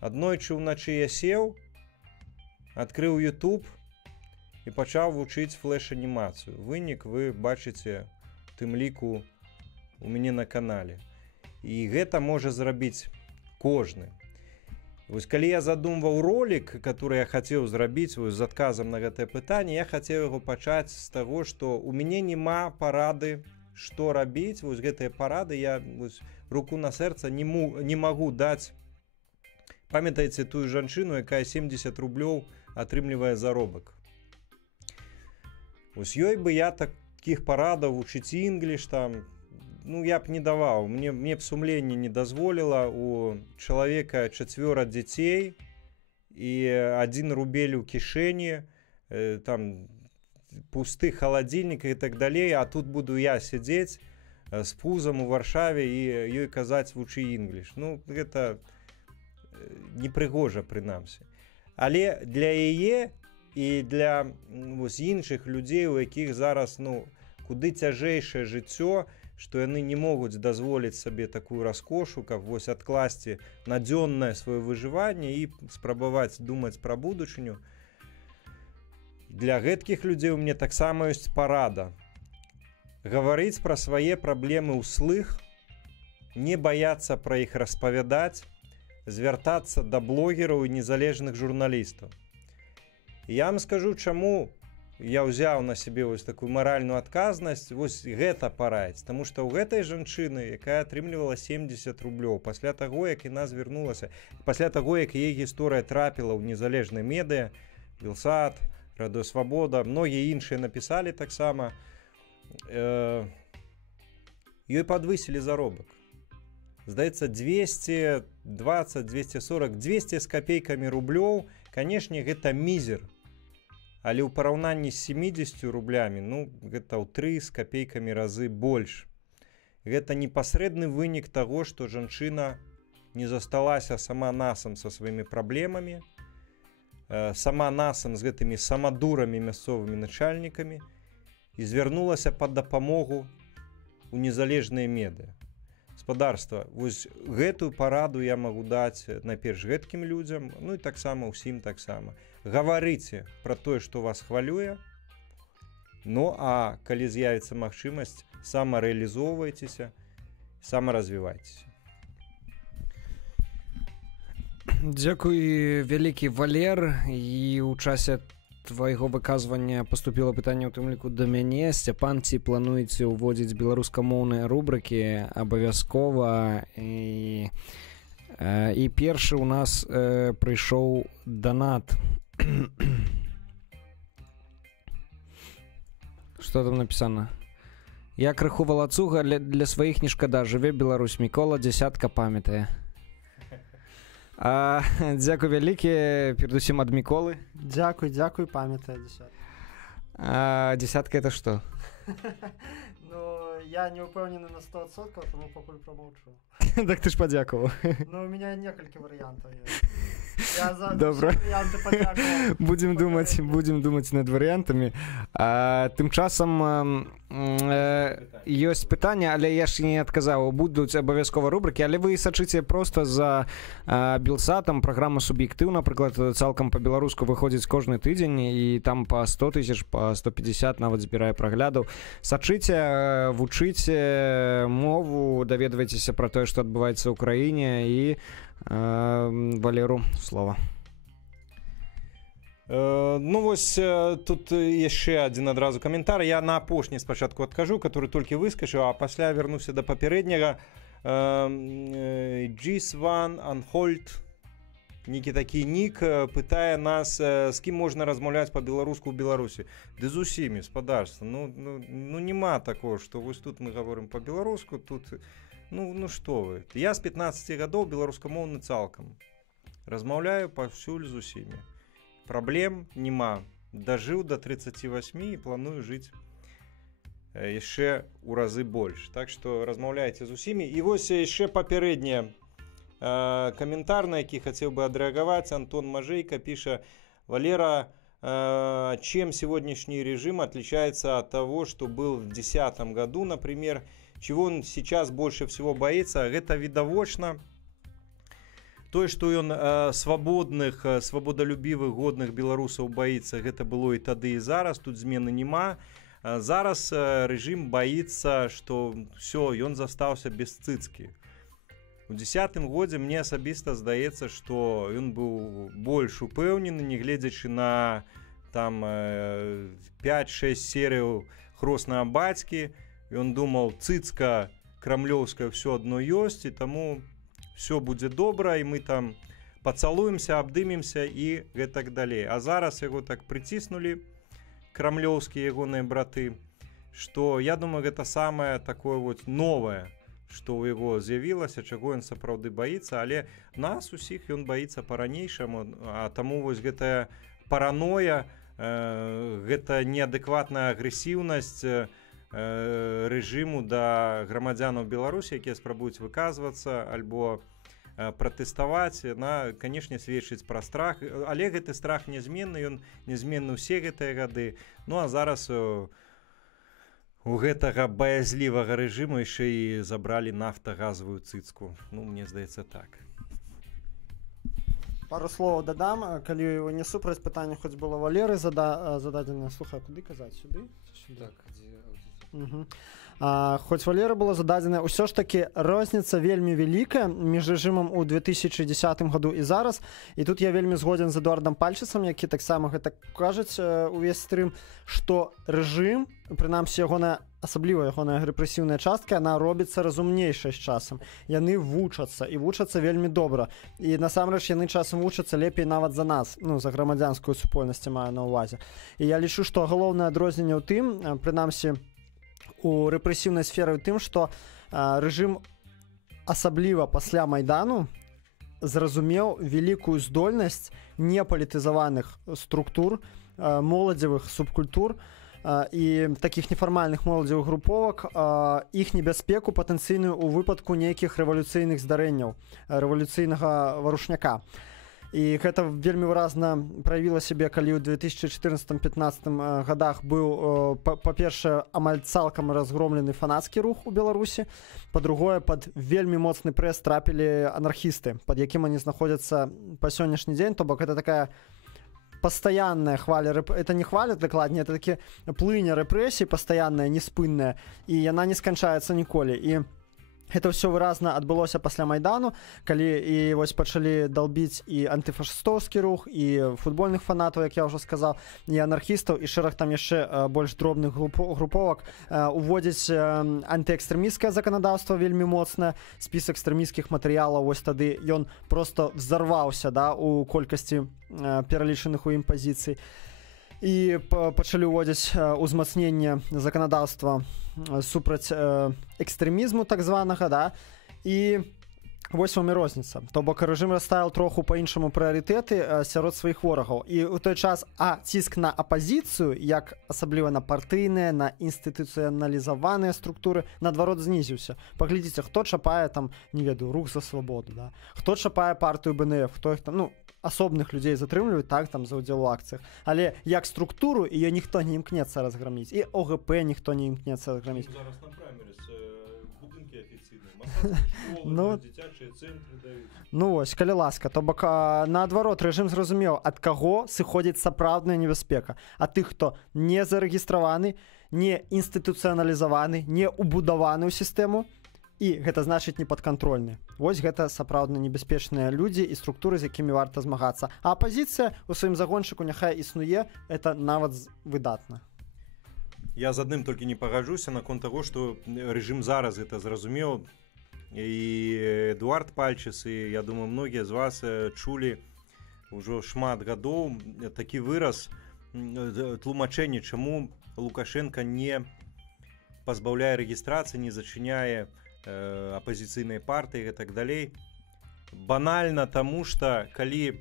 Аднойчы ўначы я сеў, адкрыў YouTube і пачаў вучыць флэш-анімацыю. Вынік вы бачыце у тым ліку у мяне на канале. І гэта можа зрабіць кожны. Вось калі я задумваў ролик, который я хацеў зрабіць з адказам на гэтае пытанне, я хацеў яго пачаць з таго, што у мяне няма парады, што рабіць. Вось гэтыя парады я руку на сэрца не магу даць. Памятаеце тую жанчыну, якая 70 рублёў атрымлівае заробак. Вось ёй бы я такіх парадаў вучыць інгліш там, я б не даваў. Мне б сумленне не дазволіла. У чалавека 4 дзяцей і 1 рубель у кішэні, там пусты халадзільнік і так далей, а тут буду я сядзець з пузам у Варшаве і ёй казаць вучы інгліш. Гэта непрыгожа прынамсі. Але для яе і для іншых людзей, у якіх зараз куды цяжэйшае жыццё, што яны не могуць дазволіць сабе такую раскошу, каб адкласці на дзённае сваё выжыванне і спрабаваць думаць пра будучыню. Для гэткіх людзей у мяне таксама ёсць парада. Гаварыць пра свае праблемы ўслых, не баяцца пра іх распавядаць, звяртацца да блогераў і незалежных журналістаў. Я вам скажу, чаму я ўзяў на сябе такую маральную адказнасць гэта параіць. Таму што ў гэтай жанчыны, якая атрымлівала 70 рублёў, пасля таго, як яна звярнулася, пасля таго, як яе гісторыя трапіла ў незалежныя медыа, Белсат, Радыё Свабода, многія іншыя напісалі таксама, ёй падвысілі заробак. Здаецца, 220, 240, 200 з капейкамі рублёў, канешне, гэта мізер. Але ў параўнанні з 70 рублямі, гэта ў 3 з капейкамі разы больш. Гэта непасрэдны вынік таго, што жанчына не засталася сама насам са сваімі праблемамі, сама насам з гэтымі самадурамі мясцовымі начальнікамі і звярнулася па дапамогу ў незалежныя медыа. Спадарства, вось гэтую параду я магу даць найперш гэткім людзям, і таксама ўсім таксама. Гаварыце пра тое, што вас хвалюе, а калі з'явіцца магчымасць, самарэалізоўвайцеся, самаразвівайцеся. Дзякуй вялікі, Валер, і ў часе твайго выказвання паступіла пытанне ў тым ліку да мяне. Сцяпан, ці плануеце ўводзіць беларускамоўныя рубрыкі? Абавязкова. І першы ў нас прыйшоў данат. Што там напісана? Я крыху валацуга, для сваіх не шкада. Жыве Беларусь. Мікола, дзясятка памятае. Дзякуй вялікі, перадусім ад Міколы. Дзякуй, памятае дзясятка. Дзясятка это што? Я не ўпэўнены на 100%, таму пакуль прамаўчу. Так ты ж падзякаваў. У мяне некалькі варыянтаў ёсць. Добра. Будзем думаць над варыянтамі. Тым часам ёсць пытанне, але я ж не адказаў. Будуць абавязкова рубрыкі, але вы сачыце проста за Белсатам. Праграма «Суб'ектыў», напрыклад, цалкам па-беларуску выходзіць кожны тыдзень, і там па 100 000, па 150 нават збірае праглядаў. Сачыце, вучыце мову, даведвайцеся пра тое, што адбываецца ў краіне, і Валеру слова. Тут яшчэ адзін адразу каментар. Я на апошні спачатку адкажу, который толькі выскачыў, а пасля вярнуся да папярэдняга. G1 Unhold, нейкі такі нік, пытае нас, з кім можна размаўляць па-беларуску ў Беларусі. Ды з усімі, спадарства. Нема такого, што вось тут мы гаворым па-беларуску, тут... што вы. Я з 15 гадоў беларускамоўны цалкам. размаўляю паўсюль з усімі. Праблем няма. Дажыў да 38 і планую жыць яшчэ ў разы больш. Так што размаўляйце з усімі. І вось яшчэ папярэдні каментар, на які хацеў бы адрэагаваць. Антон Мажейка піша: Валера, чем сегодняшний режим отличается от того, что был в 2010 году, например, чего он сейчас больше всего боится? Это відавочна. То, што ён свабодных, свабодалюбівых, годных беларусаў баіцца, гэта было і тады, і зараз, тут змены няма. Зараз рэжым баіцца, што ўсё, ён застаўся без цыцкі. У 2010 годзе мне асабіста здаецца, што ён быў больш упэўнены, нягледзячы на там 5-6 серыяў хроснага бацькі. Ён думаў, цыцка крамлёўская ўсё адно ёсць, і таму все будзе добра, і мы там пацалуемся, абдымемся і гэтак далей. А зараз яго так прыціснулі, крамлёўскія ягоныя браты, што я думаю, гэта самае такое вот новае, што ў яго з'явілася, чаго ён сапраўды баіцца, але нас усіх ён баіцца па-ранейшаму, а таму вось гэтая параноя, гэта неадэкватная агрэсіўнасць рэжыму да грамадзянаў Беларусі, якія спрабуюць выказвацца альбо пратэставаць, яна, канешне, сведчыць пра страх, але гэты страх нязменны, ён нязменны ўсе гэтыя гады. Ну а зараз у гэтага баязлівага рэжыму яшчэ і забралі нафтагазавую цыцку. Ну, мне здаецца, так. Пару словаў дадам, калі не супраць пытання хоць было Валеры зададзена. Слухай, куды казаць? Сюды? Так, дзе... Хоць Валера было зададзена, ўсё ж такі розніца вельмі вялікая між рэжымам у 2010 году і зараз. І тут я вельмі згодзен з Эдуардам Пальчыцам, які таксама гэта кажуць увесь стрым, што рэжым, прынамсі ягоная, асабліва ягоная рэпрэсіўная частка, яна робіцца разумнейшай з часам. Яны вучацца, і вучацца вельмі добра. І насамрэч яны часам вучацца лепей нават за нас, ну, за грамадзянскую супольнасць маю на ўвазе. І я лічу, што галоўнае адрозненне ў тым, прынамсі у рэпрэсіўнай сферы ў тым, што рэжым асабліва пасля Майдану зразумеў вялікую здольнасць непалітызаваных структур, моладзевых субкультур і такіх нефармальных моладзевых груповак, іх небяспеку патэнцыйную ў выпадку нейкіх рэвалюцыйных здарэнняў, рэвалюцыйнага варушняка. І гэта вельмі выразна праявіла сябе, калі ў 2014-15 годах быў, па-першае, амаль цалкам разгромлены фанацкі рух у Беларусі, па-другое, пад вельмі моцны прэс трапілі анархісты, пад якім они знаходзяцца па сённяшні дзень, то бок гэта такая пастаянная хваля, это не хваля дакладней, это такі плыня рэпрэсій пастаянная, неспынная, і яна не сканчаецца ніколі. І гэта ўсё выразна адбылося пасля Майдану, калі і вось пачалі далбіць і антыфашыстоўскі рух, і футбольных фанатаў, як я ўжо сказаў, і анархістаў, і шэраг там яшчэ больш дробных груповак, уводзіць антыэкстрэмісцкае заканадаўства вельмі моцнае, спіс экстрэмісцкіх матэрыялаў, вось тады ён проста взорваўся, да, у колькасці пералічаных у ім пазіцый. І пачалі ўводзіць узмацненне заканадаўства супраць экстрэмізму так званага, да, і вось вам і розніца. То бок рэжым расставіў троху па-іншаму прыярытэты сярод сваіх ворагаў. І ў той час ціск на апазіцыю, як асабліва на партыйныя, на інстытуцыяналізаваныя структуры, наадварот знізіўся. Паглядзіце, хто чапае там, не ведаю, рух за свабоду, да? Хто чапае партыю БНФ, хто іх там, ну, асобных людзей затрымліваюць, так, там, за ўдзел у акцыях. Але як структуру, яе ніхто не імкнецца разграміць. І ОГП ніхто не імкнецца разграміць. Зараз на праймерис будынкі афіцыйныя, масажныя школы, дзіцячыя цэнтры даюць. Ну вось, калі ласка, то бок наадварот рэжым зразумеў, ад каго сыходзіць сапраўдная небяспека. А тых, хто не зарэгістраваны, не інстытуцыяналізаваны, не ўбудаваны ў сістэму, і гэта значыць непадкантрольны. Вось гэта сапраўдна небяспечныя людзі і структуры, з якімі варта змагацца. А апазіцыя ў сваім загончыку няхай існуе, это нават выдатна. Я з адным толькі не пагаджуся наконт таго, што рэжым зараз гэта зразумеў. І Эдуард Пальчыс, і я думаю, многія з вас чулі ўжо шмат гадоў такі выраз, тлумачэнне, чаму Лукашенко не пазбаўляе рэгістрацыі, не зачыняе апазіцыйнай партыі і так далей. банальна, таму што калі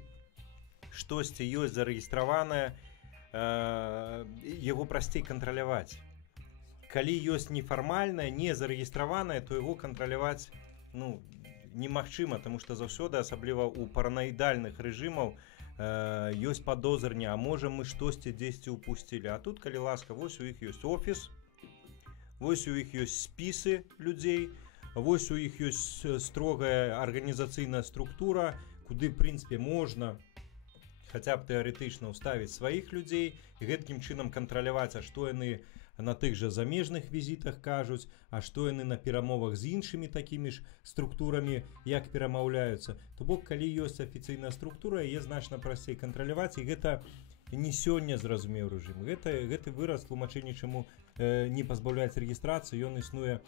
штосьці ёсць зарэгістраванае, яго прасцей кантраляваць. Калі ёсць нефармальнае, не зарэгістраванае, то яго кантраляваць немагчыма, таму што заўсёды, асабліва ў параноідальных рэжымаў, ёсць падозрні, а можа мы штосьці дзесьці ўпусцілі. А тут, калі ласка, вось у іх ёсць офіс, вось у іх ёсць спісы людзей, вось у іх ёсць строгая арганізацыйная структура, куды, в прынцыпе, можна хаця б тэарэтычна ўставіць сваіх людзей і гэткім чынам кантраляваць, а што яны на тых жа замежных візітах кажуць, а што яны на перамовах з іншымі такімі ж структурамі, як перамаўляюцца. То бок, калі ёсць афіцыйная структура, яе значна прасцей кантраляваць, і гэта не сёння зразумеў рэжым. Гэты выраз тлумачэння, чаму не пазбаўляць рэгістрацыю, ён існуе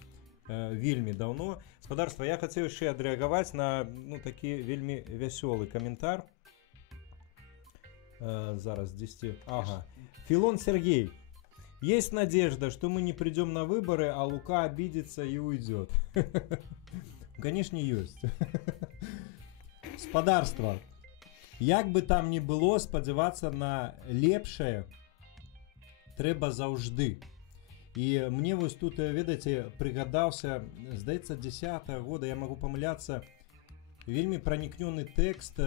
вельмі даўно. Спадарства, я хацеў яшчэ адрэагаваць на такі вельмі вясёлы каментар. Зараз 10. Ага. Филон Сергей. Есть надежда, что мы не придем на выборы, а Лука обидится и уйдет. Конечно, есть. Спадарство. Як бы там ни было, спадзявацца на лепшае трэба заўжды. І мне вось тут, ведаеце, прыгадаўся, здаецца, 10-го года, я могу памыляцца, вельмі пранікнёны тэкст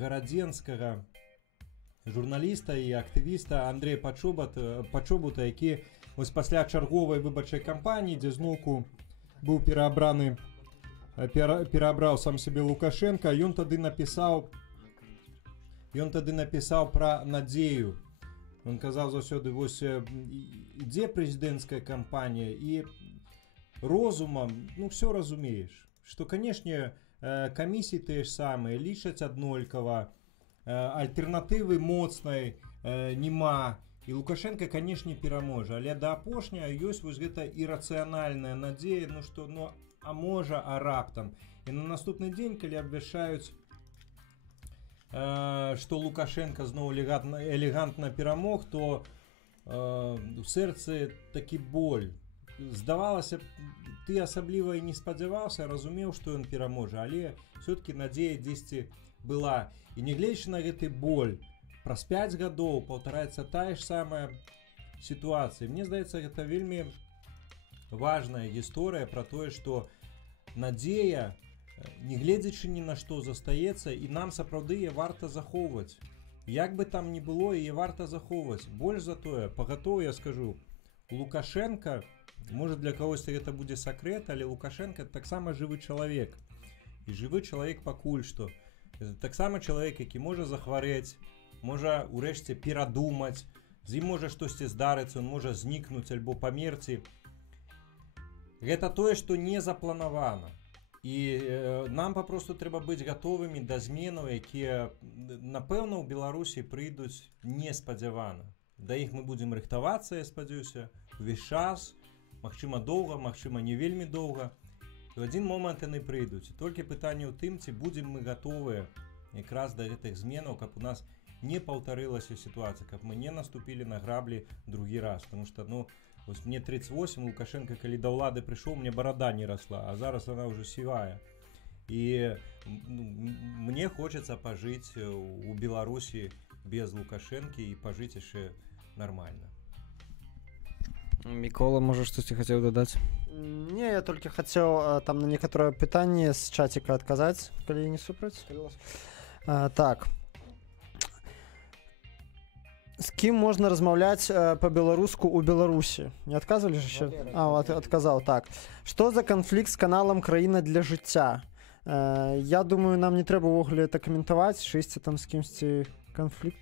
гарадзенскага журналіста і актывіста Андрэя Пачобута, які вось пасля чарговай выбарчай кампаніі, дзе зноўку быў перабраў сам сябе Лукашенко, ён тады напісаў пра надзею. Ён казаў заўсёды, вось ідзе прэзідэнцкая кампанія і розумам, ўсё разумееш, што, канешне, камісіі тыя ж самыя лічаць аднолькава, альтэрнатывы моцнай няма, і Лукашенко, канешне, пераможа, але да апошняга ёсць вось гэта ірацыянальная надзея, а можа, а раптам. І на наступны дзень, калі абвяшчаюць, што Лукашенко зноў элегантна перамог, то у сэрцы такі боль. Здавалася, ты асабліва і не спадзяваўся, разумеў, што ён пераможа, але все-таки надзея дзесьці была. І нягледзячы на гэты боль, праз 5 гадоў паўтараецца тая ж самая сітуацыя. Мне здаецца, гэта вельмі важная гісторыя пра тое, што надзея, нягледзячы ні на што, застаецца, і нам сапраўды яе варта захоўваць. Як бы там ні было, яе варта захоўваць. Больш за тое, пагатоў я скажу, Лукашенко, можа для кагосьці гэта будзе сакрэт, але Лукашенко таксама жывы чалавек. І жывы чалавек пакуль што. Таксама чалавек, які можа захварэць, можа ўрэшце перадумаць, з ім можа штосьці здарыцца, он можа знікнуць альбо памерці. Гэта тое, што не запланавана. І нам папросту трэба быць гатовымі да зменаў, якія, напэўна, у Беларусі прыйдуць неспадзявана. Да іх мы будзем рыхтавацца, я спадзяюся, увесь час, магчыма доўга, магчыма не вельмі доўга. І ў адзін момант яны прыйдуць. Толькі пытанне ў тым, ці будзем мы гатовыя якраз да гэтых зменаў, каб у нас не паўтарылася сітуацыя, каб мы не наступілі на граблі другі раз. Таму што, вось мне 38, Лукашенко, калі да ўлады прыйшоў, мне барада не расла, а зараз она ўжо сівая. І мне хочацца пажыць у Беларусі без Лукашэнкі і пажыць яшчэ нармальна. Мікола, можа, штосьці хацеў дадаць? Не, я толькі хацеў там на некаторае пытанне з чаціка адказаць, калі не супраць. Так. З кім можна размаўляць па-беларуску ў Беларусі? Не адказвалі ж яшчэ? Адказаў, так. Што за канфлікт з каналам «Краіна для жыцця»? Я думаю, нам не трэба ўвогуле это каментаваць, шысці там з кімсьці канфлікт.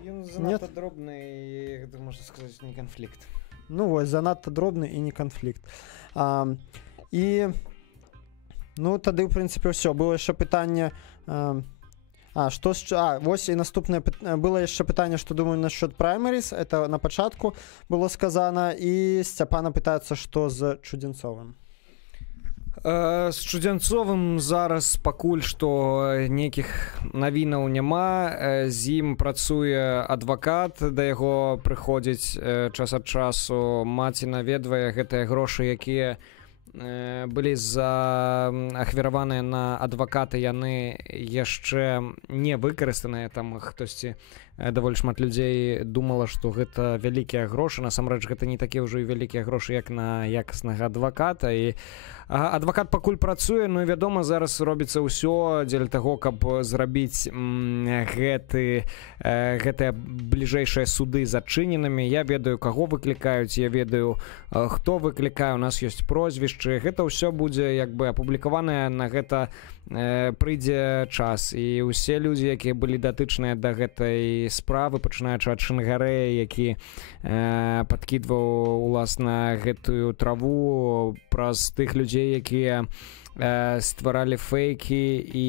Ён занадта дробны, і, можна сказаць, не канфлікт. Вось, занадта дробны і не канфлікт. І, тады, ў прынцыпе, ўсё. Было яшчэ пытанне... Вось і наступнае... Было яшчэ пытанне, што, думаю, насчёт праймерис. Это на пачатку было сказана. І Сцяпана пытаецца, што з Чудзенцовым. З Чудзенцовым зараз пакуль што нейкіх навінаў няма. З ім працуе адвакат, да яго прыходзіць час ад часу, маці наведвае гэтыя грошы, якія былі ахвяраваныя на адвакаты, яны яшчэ не выкарыстаныя. Там хтосьці, даволі шмат людзей думала, што гэта вялікія грошы. Насамрэч, гэта не такія ўжо і вялікія грошы, як на якаснага адваката. І адвакат пакуль працуе, ну і вядома, зараз робіцца ўсё дзеля таго, каб зрабіць гэтыя бліжэйшыя суды зачыненымі. Я ведаю, каго выклікаюць, я ведаю, хто выклікае, у нас ёсць прозвішчы. Гэта ўсё будзе як бы апублікаванае, на гэта прыйдзе час. І ўсе людзі, якія былі датычныя да гэтай справы, пачынаючы ад Шангарэя, які падкідваў уласна гэтую траву, праз тых людзей, якія стваралі фейкі, і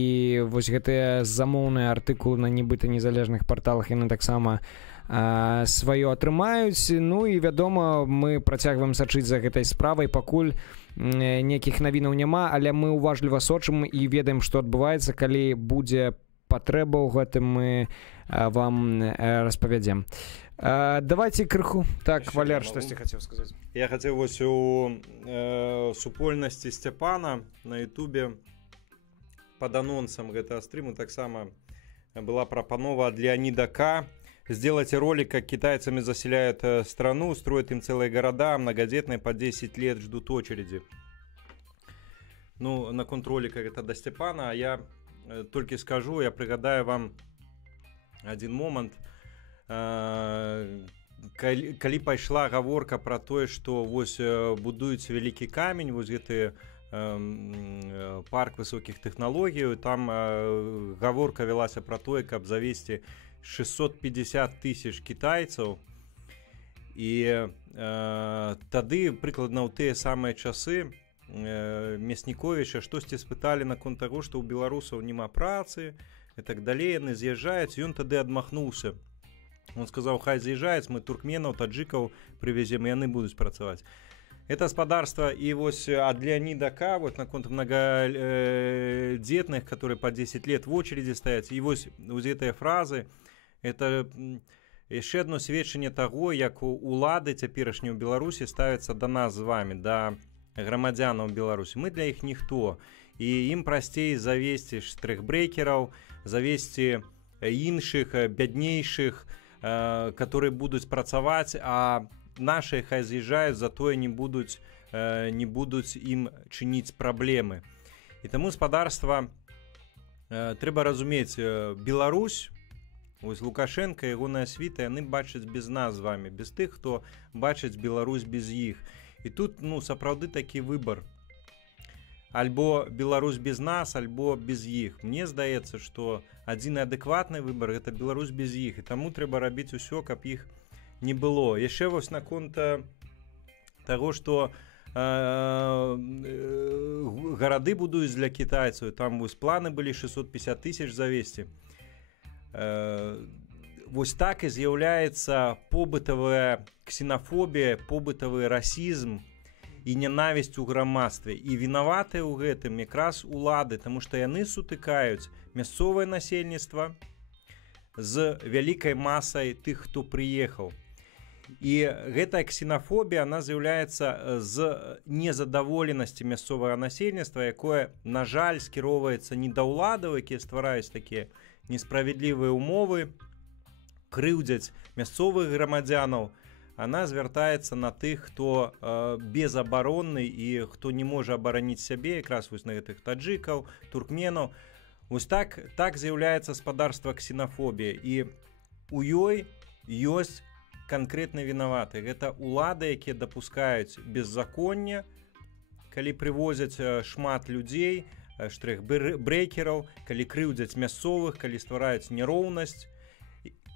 вось гэтыя замоўныя артыкулы на нібыта незалежных парталах яны таксама сваё атрымаюць. Ну і вядома, мы працягваем сачыць за гэтай справай, пакуль нейкіх навінаў няма, але мы уважліва сочым і ведаем, што адбываецца. Калі будзе патрэба ў гэтым, мы вам распавядзем. Давайте крыху. Так, Валер, штосьці хацеў сказаць. Я хацеў вось у супольнасці Сцяпана на Ютубе пад анонсам гэтага стрыму таксама была прапанова ад Леонида К. Сделайте ролик, как китайцами заселяют страну, строят им целые города, многодетные по 10 лет ждут очереди. Ну, на контролика это до Степана, а я только скажу, я пригадаю вам один момент, калі пайшла гаворка про тое, што вось будуецца вялікі камень, вось гэты парк высокіх тэхналогій, там гаворка вялася про тое, каб завесці 650 тысяч китайцаў. І тады прыкладна ў тыя самыя часы Мясніковіча штосьці спыталі наконт таго, што ў беларусаў няма працы і так далей, яны з'язджаюць, ён тады адмахнуўся. Он сказаў, хай з'язджаюць, мы туркменаў, таджикаў прывезем, і яны будуць працаваць. Это господарство. И вот от Леонида К. вот наконт многодетных, которые по 10 лет в очереди стоят. И вот этой фразы, это яшчэ одно сведчанне таго, як улады цяперашнія ў Беларусі ставяцца да нас з вами, да грамадзянаў Беларусі. Мы для іх ніхто. І ім прасцей завесці штрых-брейкераў, завесці іншых, бяднейшых, которые будуць працаваць, а наши хай з'язджаюць, затое не будуць ім чыніць праблемы. І таму спадарства трэба разумець, Беларусь, ось Лукашенко, ягоная світа, яны бачаць без нас з вами, без тых, хто бачыць Беларусь без іх. І тут, ну, сапраўды такі выбар. Альбо Беларусь без нас, альбо без іх. Мне здаецца, што адзіны адэкватны выбар — гэта Беларусь без іх. І таму трэба рабіць усё, каб іх не было. Яшчэ вось наконт таго, што гарады будуюць для кітайцаў, там вось планы былі 650 тысяч завесці. Вось так і з'яўляецца побытавая ксенафобія, побытавы расізм і нянавісць у грамадстве. І вінаватыя ў гэтым якраз улады, таму што яны сутыкаюць мясцовае насельніцтва з вялікай масай тых, хто прыехаў. І гэтая ксенафобія, она з'яўляецца з незадаволенасці мясцовага насельніцтва, якое, на жаль, скіроўваецца не да ўладаў, якія ствараюць такія несправядлівыя умовы, крыўдзяць мясцовых грамадзянаў. Она звяртаецца на тых, хто безабаронны і хто не можа абараніць сябе, якраз вось на гэтых таджыкаў, туркменаў. Вось так з'яўляецца спадарства ксенафобія. І у ёй ёсць канкрэтна вінаваты. Гэта улады, якія дапускаюць беззаконне, калі прывозяць шмат людзей, штрых-брейкераў, калі крыўдзяць мясцовых, калі ствараюць няроўнасць,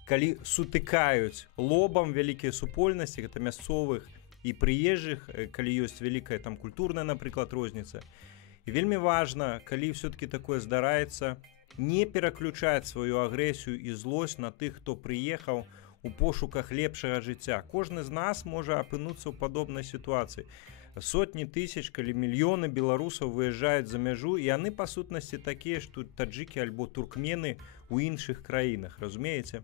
калі сутыкаюць лобам вялікія супольнасці, гэта мясцовых і прыезжых, калі ёсць вялікая там культурная, напрыклад, розніца. І вельмі важна, калі ўсё-такі такое здараецца, не пераключаць сваю агрэсію і злосць на тых, хто прыехаў у пошуках лепшага жыцця. Кожны з нас можа апынуцца ў падобнай сітуацыі. Сотні тысяч, калі мільёны беларусаў выязджаюць за мяжу, і яны па сутнасці такія, што таджыкі альбо туркмены ў іншых краінах, разумееце?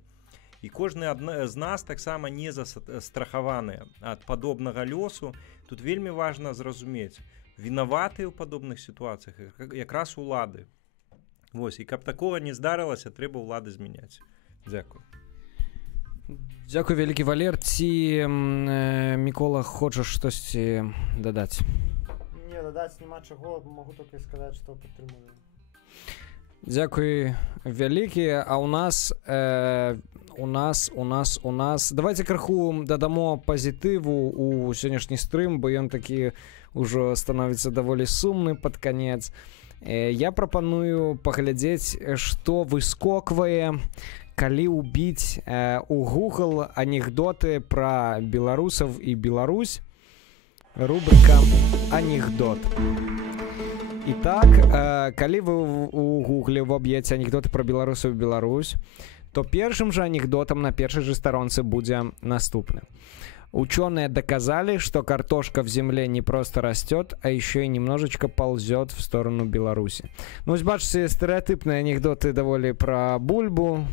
і кожны з нас таксама не застрахаваны ад падобнага лёсу. Тут вельмі важна зразумець, вінаватыя ў падобных сітуацыях якраз улады. Вось, і каб такога не здарылася, трэба ўлады змяняць. Дзякуй. Дзякуй вялікі, Валер. Ці Мікола хочаш штосьці дадаць? Не, дадаць няма чаго, магу толькі сказаць, што падтрымую. Дзякуй вялікі. А у нас давайте крыху дадамо пазітыву у сённяшні стрым, бо ён такі ўжо становіцца даволі сумны пад канец. Я прапаную паглядзець, што выскоквае, калі ўбіць у Google анекдоты пра беларусаў і Беларусь. Рубрика «Анекдот». Итак, калі вы у Google воб'еце анекдоты пра беларусаў і Беларусь, то першым жа анекдотам на першай жа старонцы будзе наступны. Ученые доказали, что картошка в земле не просто растет, а еще и немножечко ползет в сторону Беларуси. Ну, бачите, стереотипные анекдоты довольно про бульбу.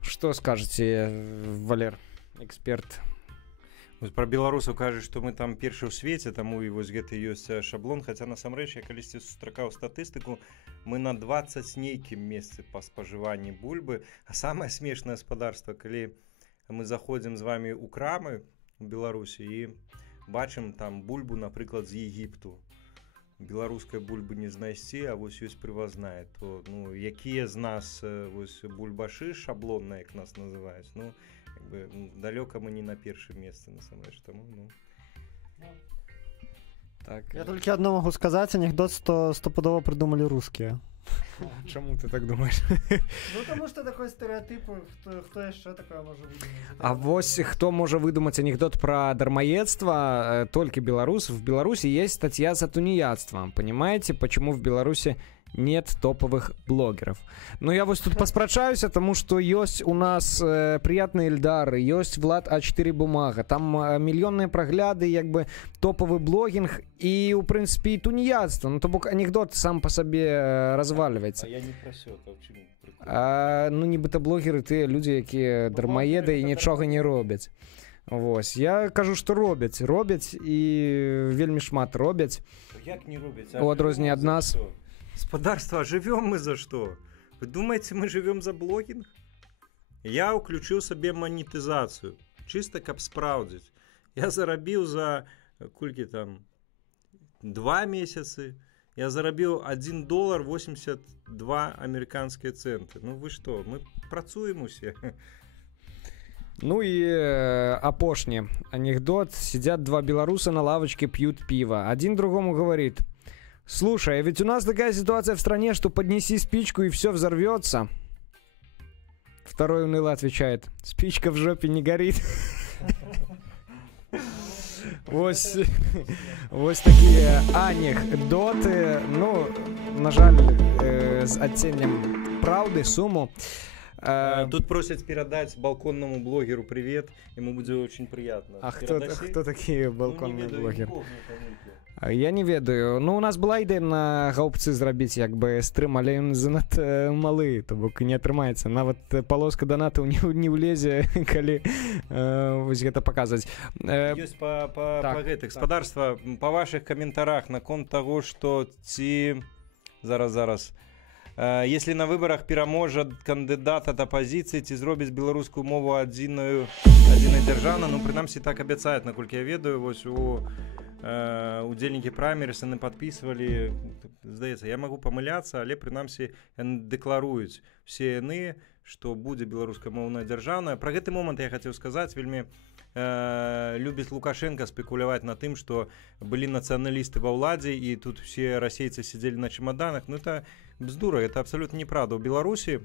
Что скажете, Валер, эксперт? Про беларусаў кажуць, што мы там першы ў свеце, таму і вось гэты ёсць шаблон, хаця насамрэч я калісьці сустракаў статыстыку, мы на 20 нейкім месцы па спажыванні бульбы. А самае смешнае гаспадарства, калі мы заходзім з вами ў крамы у Беларусі і бачым там бульбу, напрыклад, з Егіпту. Беларускай бульбы не знайсці, а вось ёсць прывазная, то ну, якія з нас вось бульбашы шаблонныя, як нас называюць, ну, далёка мы не на першым месцы насамрэч, таму ну. Так. Я толькі адно магу сказаць, анекдот стопудова прыдумалі рускія. Чаму ты так думаеш? Ну, таму што такой стэрэатып, хто яшчэ такое можа выдумаць? А вось хто можа выдумаць анекдот пра дармаедства, толькі беларус. В Беларуси есть статья за тунеядство. Понимаете, почему в Беларуси нет топовых блогеров? Ну, я вот тут поспрачаюсь, потому что есть у нас приятные Эльдары, есть Влад А4 Бумага, там миллионные прогляды, как бы топовый блогинг и, в принципе, и тунеядство. Ну, то бок анекдот сам по себе разваливается. А я не просёт, а в чым прикол? Ну, нібыта блогеры, ты люди, які дармаеды і нічога не робяць. Вось, я кажу, што робяць і вельмі шмат робяць. Як не робяць? У адрозненне ад нас. Господарство, а живем мы за что? Вы думаете, мы живем за блогинг? Я уключил себе монетизацию, чисто каб спраўдзіць. Я зарабіў за, колькі там, 2 месяцы, я зарабіў $1.82 американские центы. Ну вы что, мы працуем усе. Ну и апошні анекдот. Сидят два белоруса на лавочке, пьют пиво. Один другому говорит: слушай, а ведь у нас такая ситуация в стране, что поднеси спичку и все взорвется. Второй уныло отвечает: спичка в жопе не горит. Вось такие анекдоты. Ну, на жаль, з адценнем праўды, суму. Тут просят передать балконному блогеру привет, ему будет очень приятно. А кто такие балконные блогеры? Я не ведаю. Ну, у нас была ідэя на гаубцы зрабіць як бы стрым, але ён занадта малы, то бок не атрымаецца. Нават полоска донатаў не ўлезе, калі вось гэта паказваць. Ёсць па гэтых гаспадарства, па вашых каментарах наконт таго, што ці зараз если на выборах пераможа кандыдат ад апозіцыі, ці зробіць беларускую мову адзінай дзяржаўнай, ну прынамсі так абяцаюць, наколькі я ведаю, вось удзельнікі праймерыса яны падпісвалі, здаецца, я магу памыляцца, але прынамсі яны дэкларуюць усе яны, што будзе беларуская моўная дзяржаўная. Пра гэты момант я хацеў сказаць, вельмі любіць Лукашенко спекуляваць на тым, што былі нацыяналісты ва ўладзе і тут усе расейцы сидзелі на чемоданах. Ну это бздура, это абсолютно неправда. У Беларусі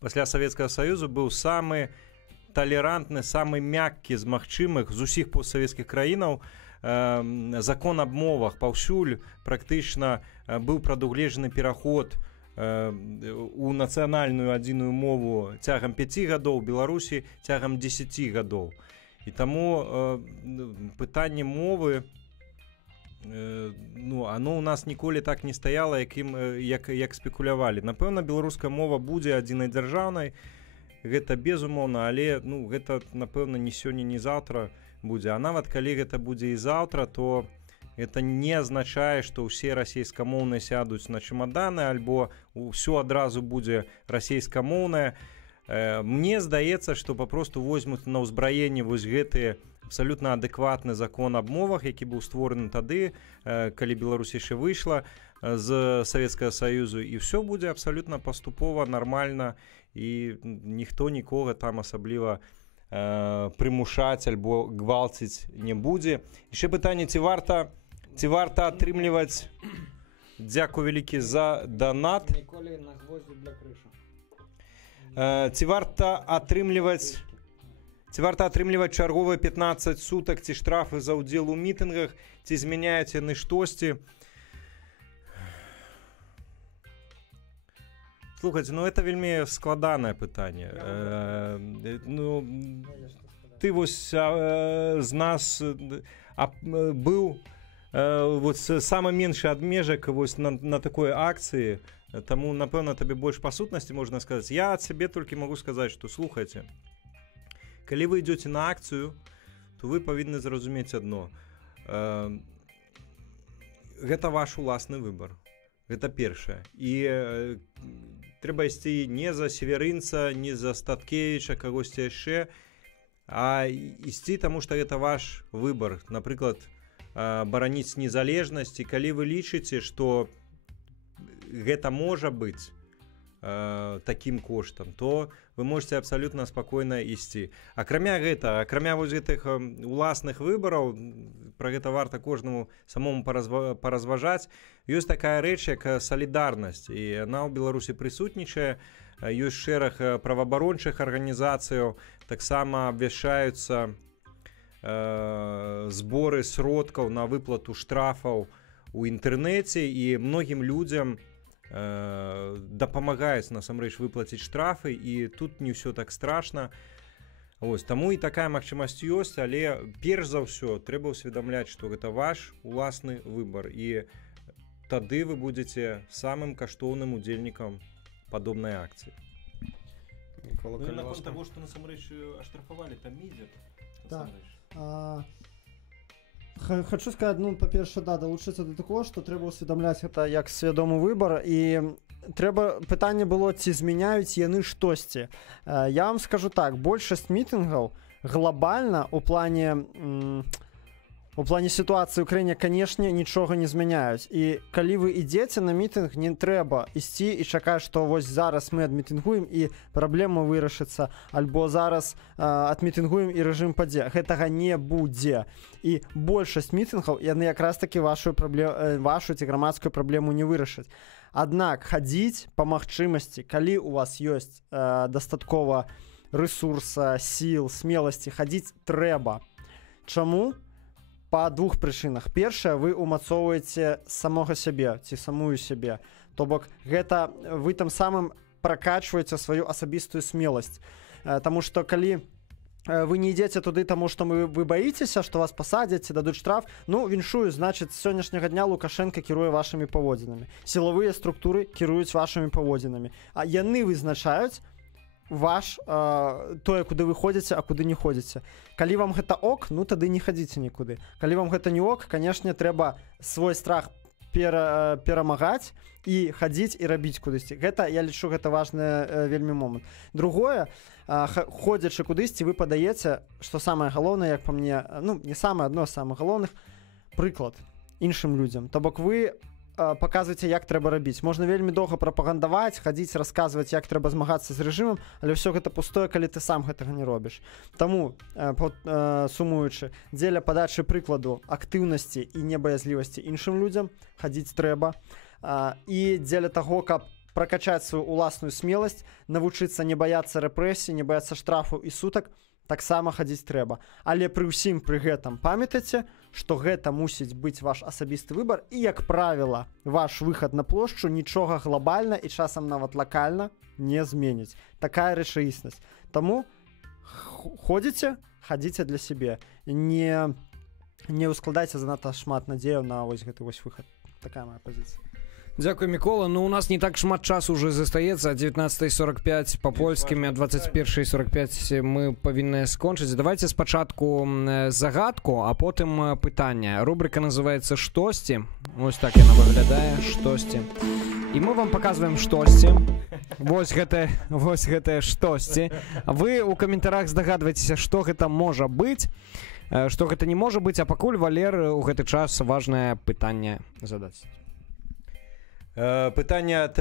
пасля Савецкага Саюзу быў самы талерантны, самы мяккі з магчымых з усіх постсавецкіх краінаў закон аб мовах. Паўсюль практычна быў прадугледжаны пераход у нацыянальную адзіную мову цягам 5 гадоў, Беларусі цягам 10 гадоў. І таму пытанне мовы, ну, оно у нас ніколі так не стаяла, як спекулявалі. Напэўна, беларуская мова будзе адзінай дзяржаўнай, гэта безумоўна, але ну гэта напэўна не сёння, не заўтра будзе. А нават калі гэта будзе і заўтра, то это не азначае, што ўсе расейскамоўныя сядуць на чемаданы альбо ўсё адразу будзе расейскамоўнае. Мне здаецца, што папросту возьмуць на ўзбраенне вось гэтыя абсалютна адэкватны закон аб мовах, які быў створаны тады, калі Беларусь яшчэ выйшла з Савецкага Саюзу, і ўсё будзе абсалютна паступова, нармальна, і ніхто нікога там асабліва прымушаць альбо гвалціць не будзе. Яшчэ пытанне, ці варта атрымліваць, дзякуй вялікі за данат, ці варта атрымліваць чарговыя 15 сутак ці штрафы за ўдзел у мітынгах, ці змяняюць яны штосьці? Слухайце, ну это вельмі складанае пытанне. Ну, ты вось з нас быў самы меншы адмежак вось на такой акцыі, таму, напэўна, табе больш па сутнасці можна сказаць. Я ад сябе толькі магу сказаць, што слухайце, калі вы ідзёце на акцыю, то вы павінны зразумець адно. Гэта ваш уласны выбар. Гэта першае. І трэба ісці не за Северынца, не за Статкевіча, кагосьці яшчэ, а ісці, таму што гэта ваш выбар. Напрыклад, бараніць незалежнасць. І калі вы лічыце, што гэта можа быць такім коштам, то вы можете абсалютна спакойна ісці. Акрамя вось гэтых уласных выбараў, пра гэта варта кожнаму самому паразважаць, ёсць такая рэч, як салідарнасць, і яна ў Беларусі прысутнічае. Ёсць шэраг праваабарончых арганізацыяў, таксама абвяшчаюцца зборы сродкаў на выплату штрафаў у інтэрнэце, і многім людзям дапамагаюць насамрэч выплаціць штрафы, і тут не ўсё так страшна. Ось, таму і такая магчымасць ёсць, але перш за ўсё трэба ўсведамляць, што гэта ваш уласны выбар, і тады вы будзеце самым каштоўным удзельнікам падобнай акцыі. Ну, і наконт таго, што насамрэч аштрафавалі, там ідзе. Хочу сказать, ну, па-перше, да, долучыцца до такого, што трэба ўсведамляць гэта як свядомы выбар, і трэба, пытанне было, ці змяняюць яны штосьці. Я вам скажу так, большасць мітынгаў глобальна у плане сітуацыі ў краіне, канешне, нічога не змяняюць. І калі вы ідзеце на мітынг, не трэба ісці і чакаць, што вось зараз мы адмітынгуем і праблема вырашыцца, альбо зараз адмітынгуем і рэжым падзе. Гэтага не будзе. І большасць мітынгаў, яны якраз такі вашу ці грамадскую праблему не вырашаць. Аднак хадзіць па магчымасці, калі у вас ёсць дастаткова рэсурса, сіл, смеласці, хадзіць трэба. Чаму? Па двух прычынах. Першае, вы умацоўваеце самога сябе ці самую сябе. То бок гэта вы там самым пракачваеце сваю асабістую смеласць. Таму што калі вы не ідзеце туды, таму што вы баіцеся, што вас пасадзяць, дадуць штраф, ну, віншую, значыць, з сённяшняга дня Лукашенко кіруе вашымі паводзінамі. Сілавыя структуры кіруюць вашымі паводзінамі. А яны вызначаюць тое, куды вы ходзіце, а куды не ходзіце. Калі вам гэта ок, ну тады не хадзіце нікуды. Калі вам гэта не ок, канешне, трэба свой страх перамагаць і хадзіць і рабіць кудысьці. Гэта, я лічу, гэта важны вельмі момант. Другое, ходзячы кудысьці, вы падаеце, што самае галоўнае, як па мне, ну, не самае, адно з самых галоўных, прыклад іншым людзям. То бок вы паказваеце, як трэба рабіць. Можна вельмі доўга прапагандаваць, хадзіць, расказваць, як трэба змагацца з рэжымам, але ўсё гэта пустое, калі ты сам гэтага не робіш. Таму, сумуючы, дзеля падачы прыкладу актыўнасці і небаязлівасці іншым людзям хадзіць трэба. І дзеля таго, каб пракачаць сваю уласную смеласць, навучыцца не баяцца рэпрэсій, не баяцца штрафаў і сутак, таксама хадзіць трэба. Але пры ўсім пры гэтым памятайце, што гэта мусіць быць ваш асабісты выбар, і, як правіла, ваш выхад на плошчу нічога глобальна і часам нават лакальна не зменіць. Такая рэчаіснасць. Таму хадзіце для сябе. Не ўскладайце занадта шмат надзеяў на вось гэты вось выхад. Такая моя пазіцыя. Дзякуй, Мікола. Ну, у нас не так шмат часу уже застаецца. 19:45 па польскім, а 21:45 мы павінны скончыць. Давайте спачатку загадку, а потым пытанне. Рубрика называецца «Штосьці». Вось так яна выглядае, «Штосьці». І мы вам паказваем штосьці. Вось гэтае штосьці. Вы ў каментарах здагадваецеся, што гэта можа быць, што гэта не можа быць, а пакуль Валер у гэты час важнае пытанне задаць. Пытанне ад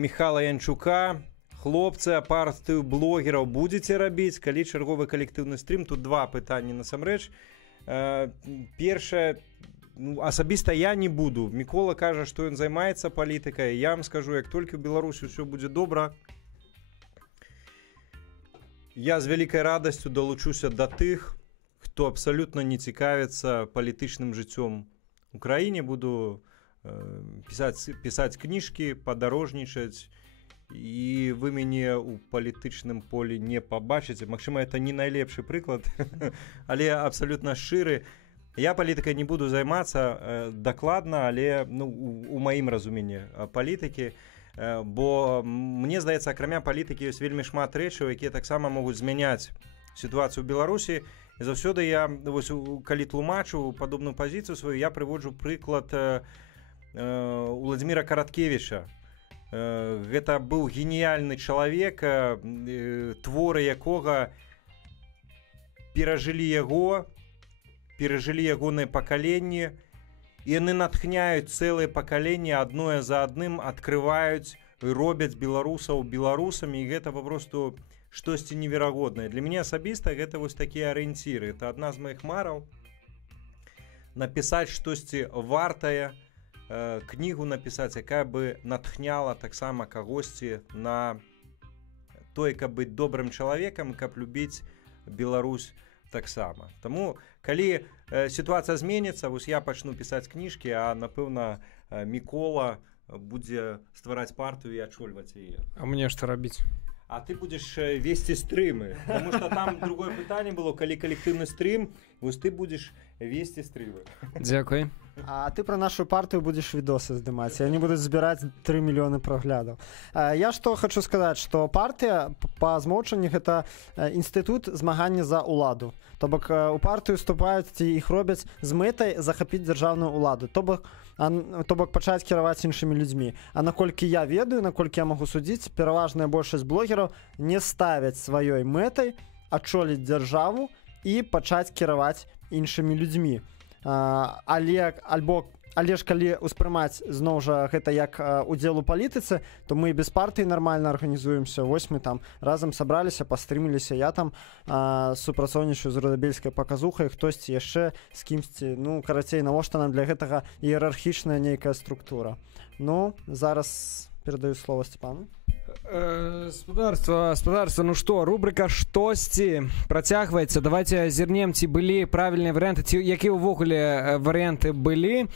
Михала Янчука. Хлопцы, а партыю блогераў будзеце рабіць, калі чарговы калектыўны стрым? Тут два пытанні насамрэч. Першае, асабіста я не буду. Мікола кажа, што ён займаецца палітыкай. Я вам скажу, як толькі ў Беларусі ўсё будзе добра, я з вялікай радасцю далучуся да тых, хто абсалютна не цікавіцца палітычным жыццём у краіне. Буду пісаць кніжкі, падарожнічаць, і вы мяне ў палітычным полі не пабачыце. Магчыма, это не найлепшы прыклад, але абсалютна шчыры. Я палітыкай не буду займацца дакладна, але у маім разуменні палітыкі, бо мне здаецца, акрамя палітыкі ёсць вельмі шмат рэчаў, якія таксама могуць змяняць сітуацыю ў Беларусі. І заўсёды я, калі тлумачу падобную пазіцыю сваю, я прыводжу прыклад Уладзіміра Караткевіча. Гэта быў геніяльны чалавек, творы якога перажылі ягоныя пакаленні, і яны натхняюць цэлыя пакаленні, адное за адным адкрываюць і робяць беларусаў беларусамі, і гэта папросту штосьці неверагоднае. Для мяне асабіста гэта вось такія арыенціры. Это адна з маіх мараў. Напісаць штосьці вартае, кнігу напісаць, якая бы натхняла таксама кагосьці на той, каб быць добрым чалавекам, каб любіць Беларусь таксама. Таму, калі сітуацыя зменіцца, вось я пачну пісаць кніжкі, а напэўна Мікола будзе ствараць партыю і ачольваць яе. А мне што рабіць? А ты будзеш весці стрымы, потому что там другое пытанне было, калі калектыўны стрым, вось ты будзеш весці стрымы. Дзякуй. А ты про нашу партыю будзеш відосы здымаць, і они будуць збіраць 3 мільёны праглядаў. Я што хочу сказаць, што партыя па змоўчанні гэта інстытут змагання за ўладу. То бок у партыю вступаюць ці іх робяць з мэтай захапіць дзяржаўную ўладу. То бок пачаць кіраваць іншымі людзьмі. А наколькі я ведаю, наколькі я магу судзіць, пераважная большасць блогераў не ставяць сваёй мэтай ачоліць дзяржаву і пачаць кіраваць іншымі людзьмі. Але ж калі ўспрымаць зноў жа гэта як удзел у палітыцы, то мы без партыі нармальна арганізуемся. Вось мы там разам сабраліся, пастрыміліся, я там супрацоўнічаю з рудабельскай паказухай, хтосьці яшчэ з кімсьці. Карацей, навошта нам для гэтага іерархічная нейкая структура. Зараз перадаю слово Степану. Спадарства, ну што, рубрика «Штосьці» працягваецца. Давайте зірнем, ці былі правільныя варыянты, ці якія ўвогуле варыянты былі.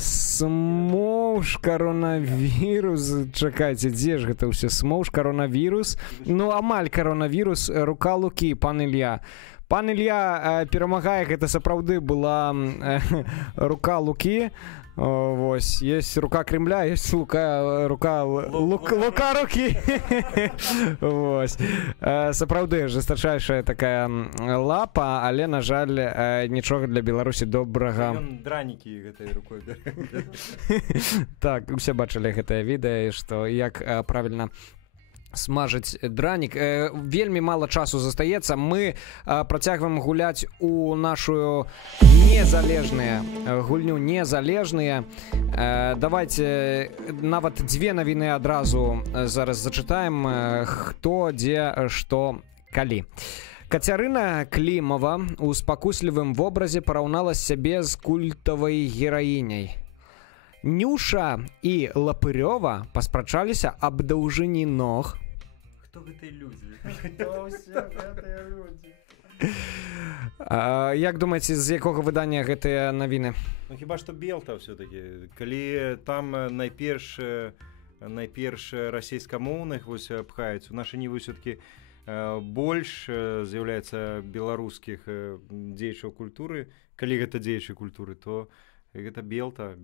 Смоўж, коронавірус. Чакайце, дзе ж гэта ўсё? Смоўж, коронавірус. Амаль коронавірус. Рука Лукі, пан Ілья. Пан Ілья перамагае, гэта сапраўды была рука Лукі. Вось, есть рука Кремля, есть рука рукі. Вось. Сапраўды жестачайшая такая лапа, але, на жаль, нічога для Беларусі добрага. Ён дранікі гэтай рукой. Так, усе бачылі гэтае відэа, што як правільна смажыць дранік. Вельмі мала часу застаецца. Мы працягваем гуляць у нашу гульню незалежныя. Давайте нават дзве навіны адразу зараз зачытаем, хто, дзе, што, калі. Кацярына Клімова у спакуслівым вобразе параўнала сябе з культавай гераіняй. Нюша і Лапырёва паспрачаліся аб даўжыні ног. Хто гэтыя людзі? Хто ўсе гэтыя людзі? Як думаеце, з якога выдання гэтыя навіны? Хіба што Белта ўсё-такі. Калі там найперш расейскамоўных пхаюць, у нашы нівы ўсё-такі больш з'яўляецца беларускіх дзеячаў культуры. Калі гэта дзеячы культуры, то гэта белта.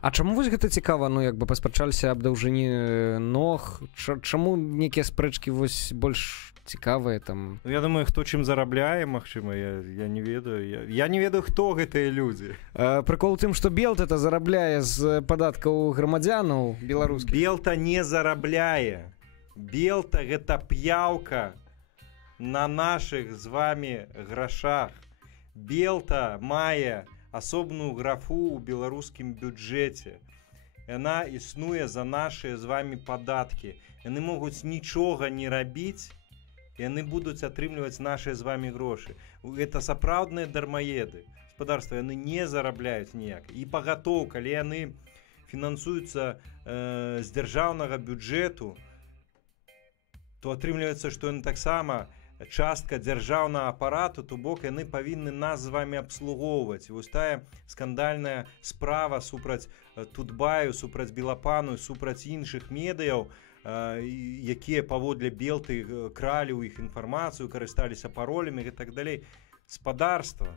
А чаму вось гэта цікава, ну як бы паспрачаліся аб даўжыні ног, чаму нейкія спрэчкі вось больш цікавыя там? Я думаю, хто чым зарабляе, магчыма, я не ведаю. Я не ведаю, хто гэтыя людзі. Прыкол у тым, што Белта это зарабляе з падаткаў грамадзянаў беларускіх. Белта не зарабляе. Белта гэта п'яўка на нашых з вами грашах. Белта мае асобную графу ў беларускім бюджэце. Яна існуе за нашыя з вами падаткі. Яны могуць нічога не рабіць, яны будуць атрымліваць нашыя з вами грошы. Гэта сапраўдныя дармаеды. Гаспадарства яны не зарабляюць ніяк. І пагатоў, калі яны фінансуюцца з дзяржаўнага бюджэту, то атрымліваецца, што яны таксама частка дзяржаўнага апарату, то бок яны павінны нас з вами абслугоўваць. Вось тая скандальная справа супраць Тутбаю, супраць Белапану, супраць іншых медыяў, якія паводле Белты кралі ў іх інфармацыю, карысталіся паролямі і так далей. Гаспадарства.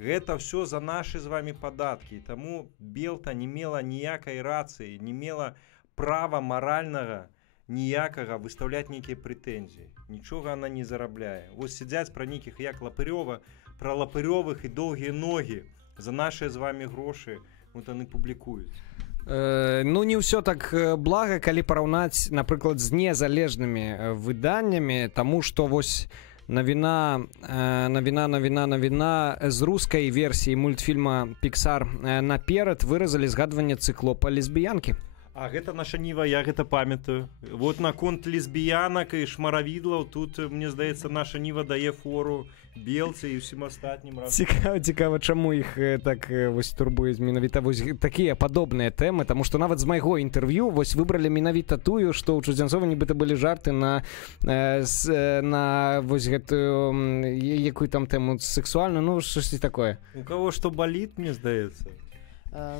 Гэта ўсё за нашы з вами падаткі. Таму Белта не мела ніякай рацыі, не мела права маральнага ніякага выстаўляць нейкія прэтэнзіі. Нічога она не зарабляе. Вось сядзяць пра нейкіх як Лапырёва, пра Лапырёвых і доўгія ногі за нашыя з вами грошы, вот яны публікуюць. Ну не ўсё так блага, калі параўнаць, напрыклад, з незалежнымі выданнямі, таму што вось навіна з рускай версіі мультфільма Pixar наперад выразалі згадванне цыклопа лесбіянкі. А гэта наша ніва, я гэта памятаю. Вот наконт лесбіянак і шмаравідлаў тут, мне здаецца, наша ніва дае фору Белцы і ўсім астатнім. Цікава, чаму іх так вось турбуюць менавіта вось такія падобныя тэмы, таму што нават з майго інтэрв'ю вось выбралі менавіта тую, што ў Чудзянцова нібыта былі жарты на вось гэтую якую там тэму сексуальную, ну штосьці такое. У каго што баліт, мне здаецца.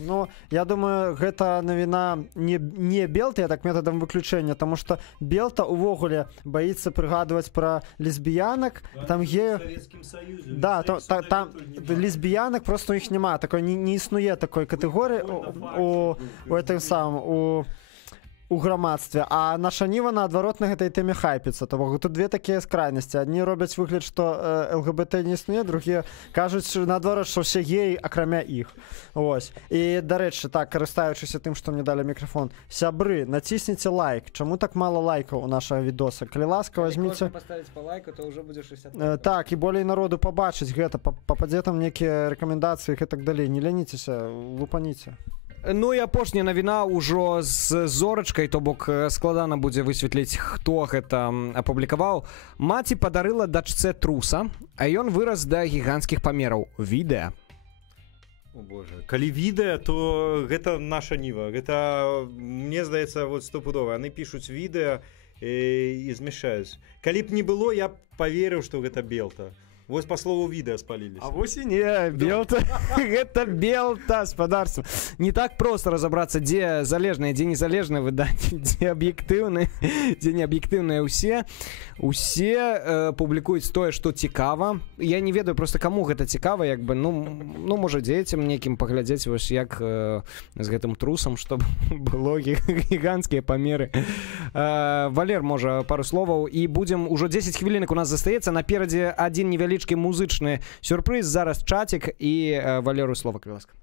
Ну, я думаю, гэта навіна не Белта, я так метадам выключэння, таму што Белта увогуле баіцца прыгадваць пра лесбіянак, там геяў... Да, там лесбіянак просто у іх няма, такой не існуе такой катэгорыі у гэтым самым, у грамадстве, а наша ніва наадварот на гэтай тэме хайпіцца. То бок тут две такія скрайнасці. Адні робяць выгляд, што ЛГБТ не існуе, другія кажуць наадварот, што ўсе геі акрамя іх. Ось. І дарэчы, так, карыстаючыся тым, што мне далі мікрафон, сябры, націсніце лайк. Чаму так мала лайкаў у нашага відоса? Калі ласка, возьміце... Калі паставіць па лайку, то ўжо будзе 60. Так, і болей народу пабачыць гэта, пападзе там нейкія рэкамендацыі і так далей. Не ляніцеся, лупаніце. Ну і апошняя навіна ўжо з зорачкай, то бок складана будзе высветліць, хто гэта апублікаваў. Маці падарыла дачцэ труса, а ён вырас да гіганцкіх памераў. Відэа. О боже, калі відэа, то гэта наша ніва. Гэта, мне здаецца, вот стопудова. Яны пішуць відэа і змяшаюць. Калі б не было, я б паверыў, што гэта Белта. Вось па слову відэа спаліліся. А вось і не, Белта. Гэта Белта, гаспадарства. Не так проста разабрацца, дзе залежныя, дзе незалежныя выданні, дзе аб'ектыўныя, дзе неаб'ектыўныя ўсе. Усе публікуюць тое, што цікава. Я не ведаю проста, каму гэта цікава, як бы, ну можа, дзецям нейкім паглядзець, вось як з гэтым трусам, што было гіганцкія памеры. Валер, можа, пару словаў, і будзем, ужо 10 хвілінак у нас застаецца, наперадзе адзін невялічкі музычны сюрпрыз, зараз чатик, і Валеру слова, калі ласка.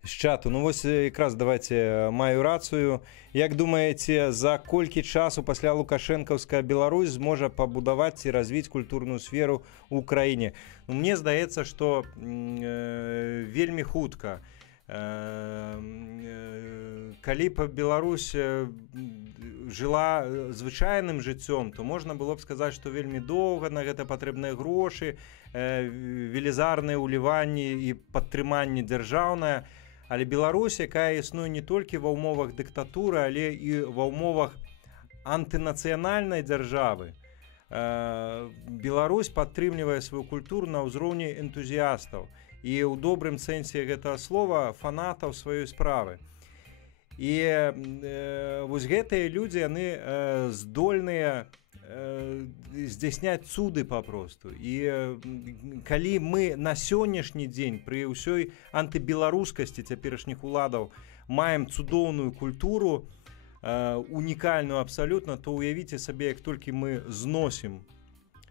З чату, ну вось якраз давайте маю рацыю. Як думаеце, за колькі часу пасля лукашэнкаўская Беларусь зможа пабудаваць і развіць культурную сферу ў краіне? Ну, мне здаецца, што вельмі хутка. Калі б Беларусь жыла звычайным жыццём, то можна было б сказаць, што вельмі доўга на гэта патрэбныя грошы, велізарныя ўліванні і падтрыманне дзяржаўнае. Але Беларусь, якая існуе не толькі ва ўмовах дыктатуры, але і ва ўмовах антынацыянальнай дзяржавы. Беларусь падтрымлівае сваю культуру на ўзроўні энтузіястаў і ў добрым сэнсе гэтага слова фанатаў сваёй справы. І вось гэтыя людзі, яны здольныя здзяйсняць цуды папросту. І калі мы на сённяшні дзень пры ўсёй антыбеларускасці цяперашніх уладаў маем цудоўную культуру, унікальную абсалютна, то уявіце сабе, як толькі мы зносім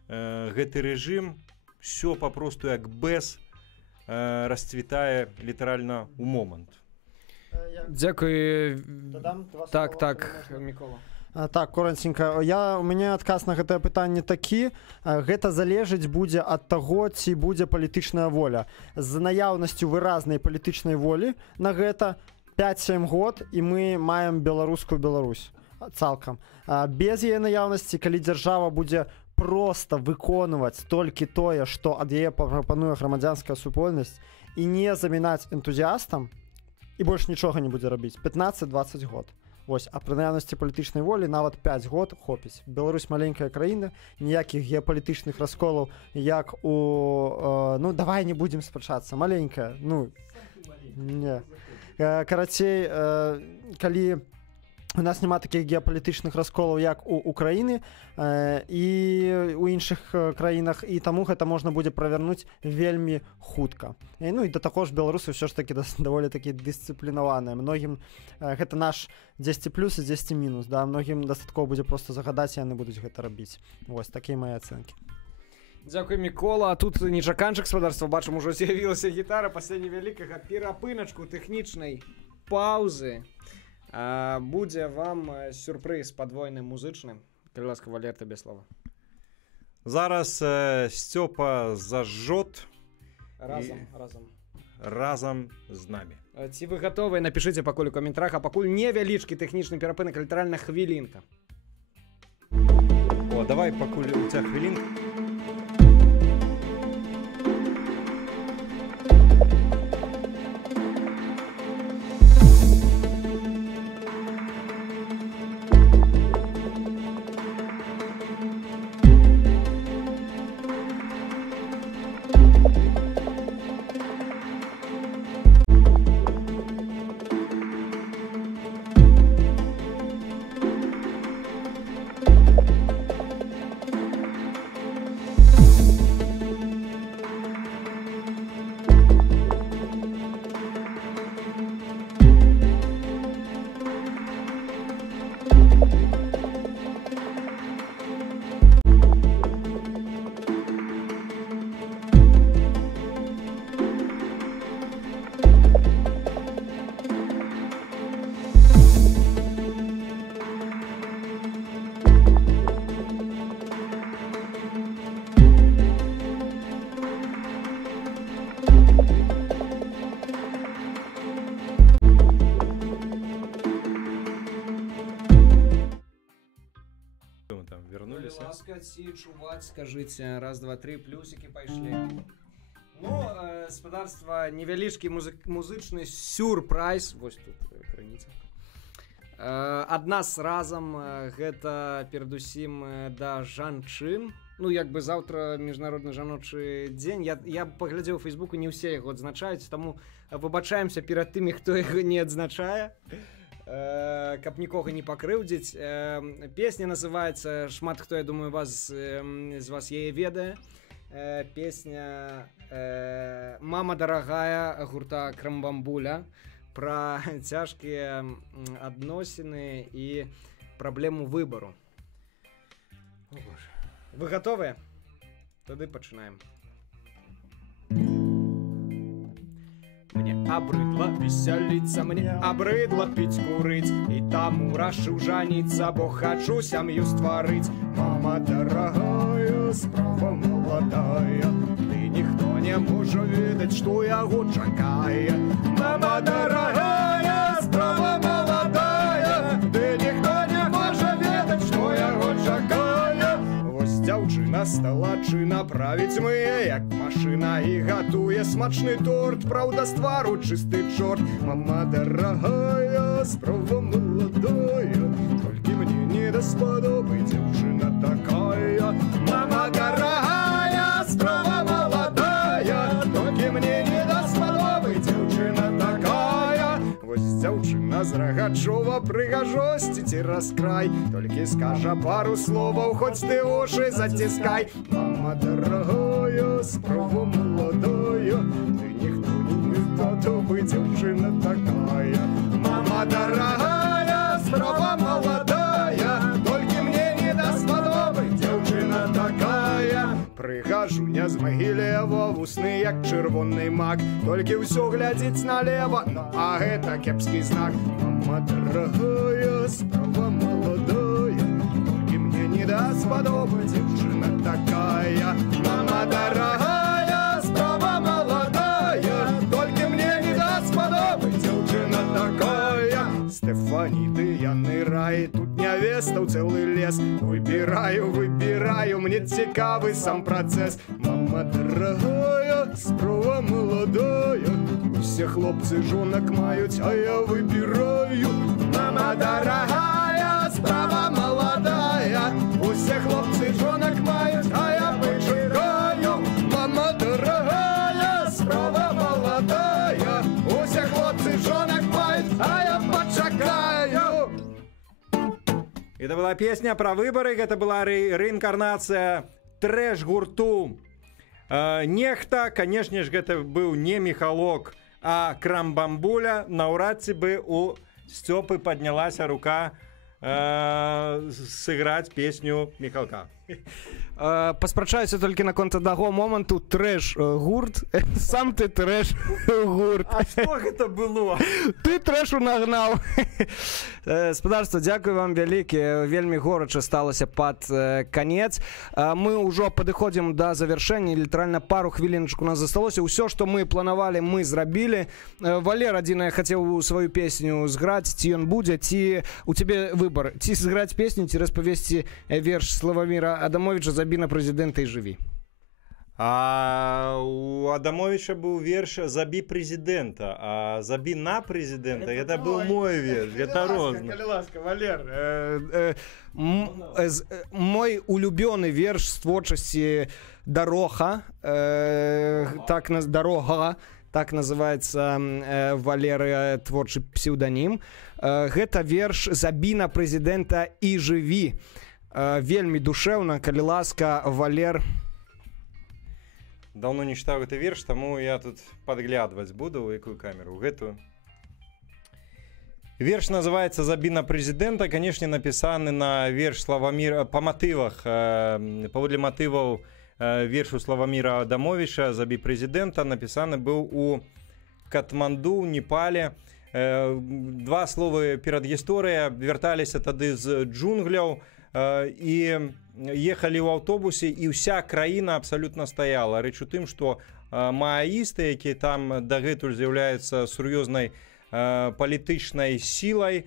гэты рэжым, все папросту як бэз расцвітае літаральна ў момант. Дзякуй. Так, Мікола. Так, коранценька, у мяне адказ на гэтае пытанне такі. Гэта залежыць будзе ад таго, ці будзе палітычная воля. З наяўнасцю выразнай палітычнай волі на гэта 5-7 год, і мы маем беларускую Беларусь цалкам. Без яе наяўнасці, калі дзяржава будзе проста выконваць толькі тое, што ад яе прапануе грамадзянская супольнасць, і не замінаць энтузіастам, і больш нічога не будзе рабіць 15-20 год. Вось, а пры наяўнасці палітычнай волі нават 5 год хопіць. Беларусь маленькая краіна, ніякіх геапалітычных расколаў, як у... Ну, давай не будзем спрачацца. Маленькая, ну... Не. Карацей, калі у нас няма такіх геапалітычных расколаў, як у Украіны і у іншых краінах, і таму гэта можна будзе правярнуць вельмі хутка. Ну і да таго ж беларусы ўсё ж такі даволі такі дысцыплінаваныя. Многім гэта наш 10 плюс і 10 мінус, да, многім дастаткова будзе проста загадаць, і яны будуць гэта рабіць. Вось такія мае ацэнкі. Дзякуй, Мікола. А тут нечаканчык спадарства, бачым, ужо з'явілася гітара пасля невялікага перапыначку тэхнічнай паўзы. Будзе вам сюрпрыз падвойны музычны. Калі ласка, Валер, табе слова. Зараз Сцёпа зажжот разам з намі. Ці вы гатовыя? Напішыце пакуль у каментарах, а пакуль невялічкі тэхнічны перапынак, літаральна хвілінка. О, давай пакуль у ця хвілінка. Ці чуваць, скажыце, раз, два, три, плюсики пайшлі. Ну, спадарства, невялічкі музычны сюрпрайз. Вось тут крыніца. Ад нас разам, гэта перадусім да жанчын. Ну, як бы заўтра міжнародны жаночы дзень. Я паглядзеў у Фейсбуку, не ўсе яго адзначаюць, таму выбачаемся перад тымі, хто яго не адзначае. Каб нікога не пакрыўдзіць. Песня называецца, шмат хто, я думаю, з вас яе ведае. Песня «Мама дарагая» гурта Крамбамбуля пра цяжкія адносіны і праблему выбару. Вы гатовыя? Тады пачынаем. Мне абрыдла весяліцца, мне абрыдла піць, курыць, і таму рашыў жаніцца, бо хачу сям'ю стварыць. Мама дарагая, справа маладая, ды ніхто не можа ведаць, што яго чакае. Мама дарагая, справа маладая, ды ніхто не можа ведаць, што яго чакае. Вось дзяўчына стала чына правіць мые, як машына, і гатуе смачны торт, праўда, з твару чысты чорт. Мама дарагая, справа маладая, толькі мне не даспадобы дзяўчына такая. Мама дарагая, справа маладая, толькі мне не даспадобы дзяўчына такая. Вось дзяўчына з рага адчува прыгажосці цераз край. Толькі скажа пару словаў, хоць ты вушы заціскай. Мама дорогая, справа молодая, ты ніхто не готовы, дзяўчына такая. Мама дорогая, справа молодая, толькі мне не даспадобы, дзяўчына такая. Прыгажуня з Магілева, вусны як чырвоны мак, толькі ўсё глядзіць налева, а гэта кепскі знак. Мама дорогая, справа молодая, толькі мне не даспадобы, дзяўчына такая. Мама дорогая, справа молодая, толькі мне не даспадобы, дзяўчына такая. Стефані, ты яны рай, тут нявестаў цэлы лес. Выбіраю, выбіраю, мне цікавы сам працэс. Мама дорогая, справа молодая, усе хлопцы жонак маюць, а я выбіраю. Мама дорогая, справа молодая, усе хлопцы жонак маюць, а я пачакаю. Мама дорогая, справа молодая, усе хлопцы жонак маюць, а я пачакаю. Это была песня про выборы, это была реинкарнация трэш-гурту Нехта. Конечно же, это был не Михалок, а Крамбамбуля. Наўрад ці бы у Стёпы поднялась рука сыграць песню Михалка. Паспрачаюся толькі наконт аднаго моманту. Трэш-гурт, сам ты трэш-гурт. А што гэта было? Ты трэшу нагнаў. Спадарства, дзякую вам вялікі. Вельмі горача сталася пад канец. Мы ўжо падыходзім да завяршэння, літаральна пару хвіліначку у нас засталося. Усё, што мы планавалі, мы зрабілі. Валер адзінае хацеў сваю песню зграць, ці ён будзе, ці у цябе выбар, ці зграць песню, ці распавесці верш Славаміра Адамовича «Заби на президента и живи». А у Адамовича был верш «Заби президента», а «Заби на президента» это был мой верш. Это розно. Ласка, Валер. Мой улюбённый верш з творчасці «Дорога», «Дорога», так называется Валеры творчы псевдонім. Гэта верш «Заби на президента и живи». Вельмі душевно, калі ласка, Валер. Давно не читал этот верш, тому я тут подглядывать буду, в какую камеру, в эту. Верш называется «Заби на президента», конечно, написаны на верш Славамира, по мотивах, поводле мотивов вершу Славамира Адамовича «Заби президента» написаны был у Катманду, Непале. Два слова перед историей, вертались тады з джунгляў, і ехалі ў аўтобусе, і ўся краіна абсалютна стаяла. Рэч у тым, што мааісты, якія там дагэтуль з'яўляюцца сур'ёзнай палітычнай сілай,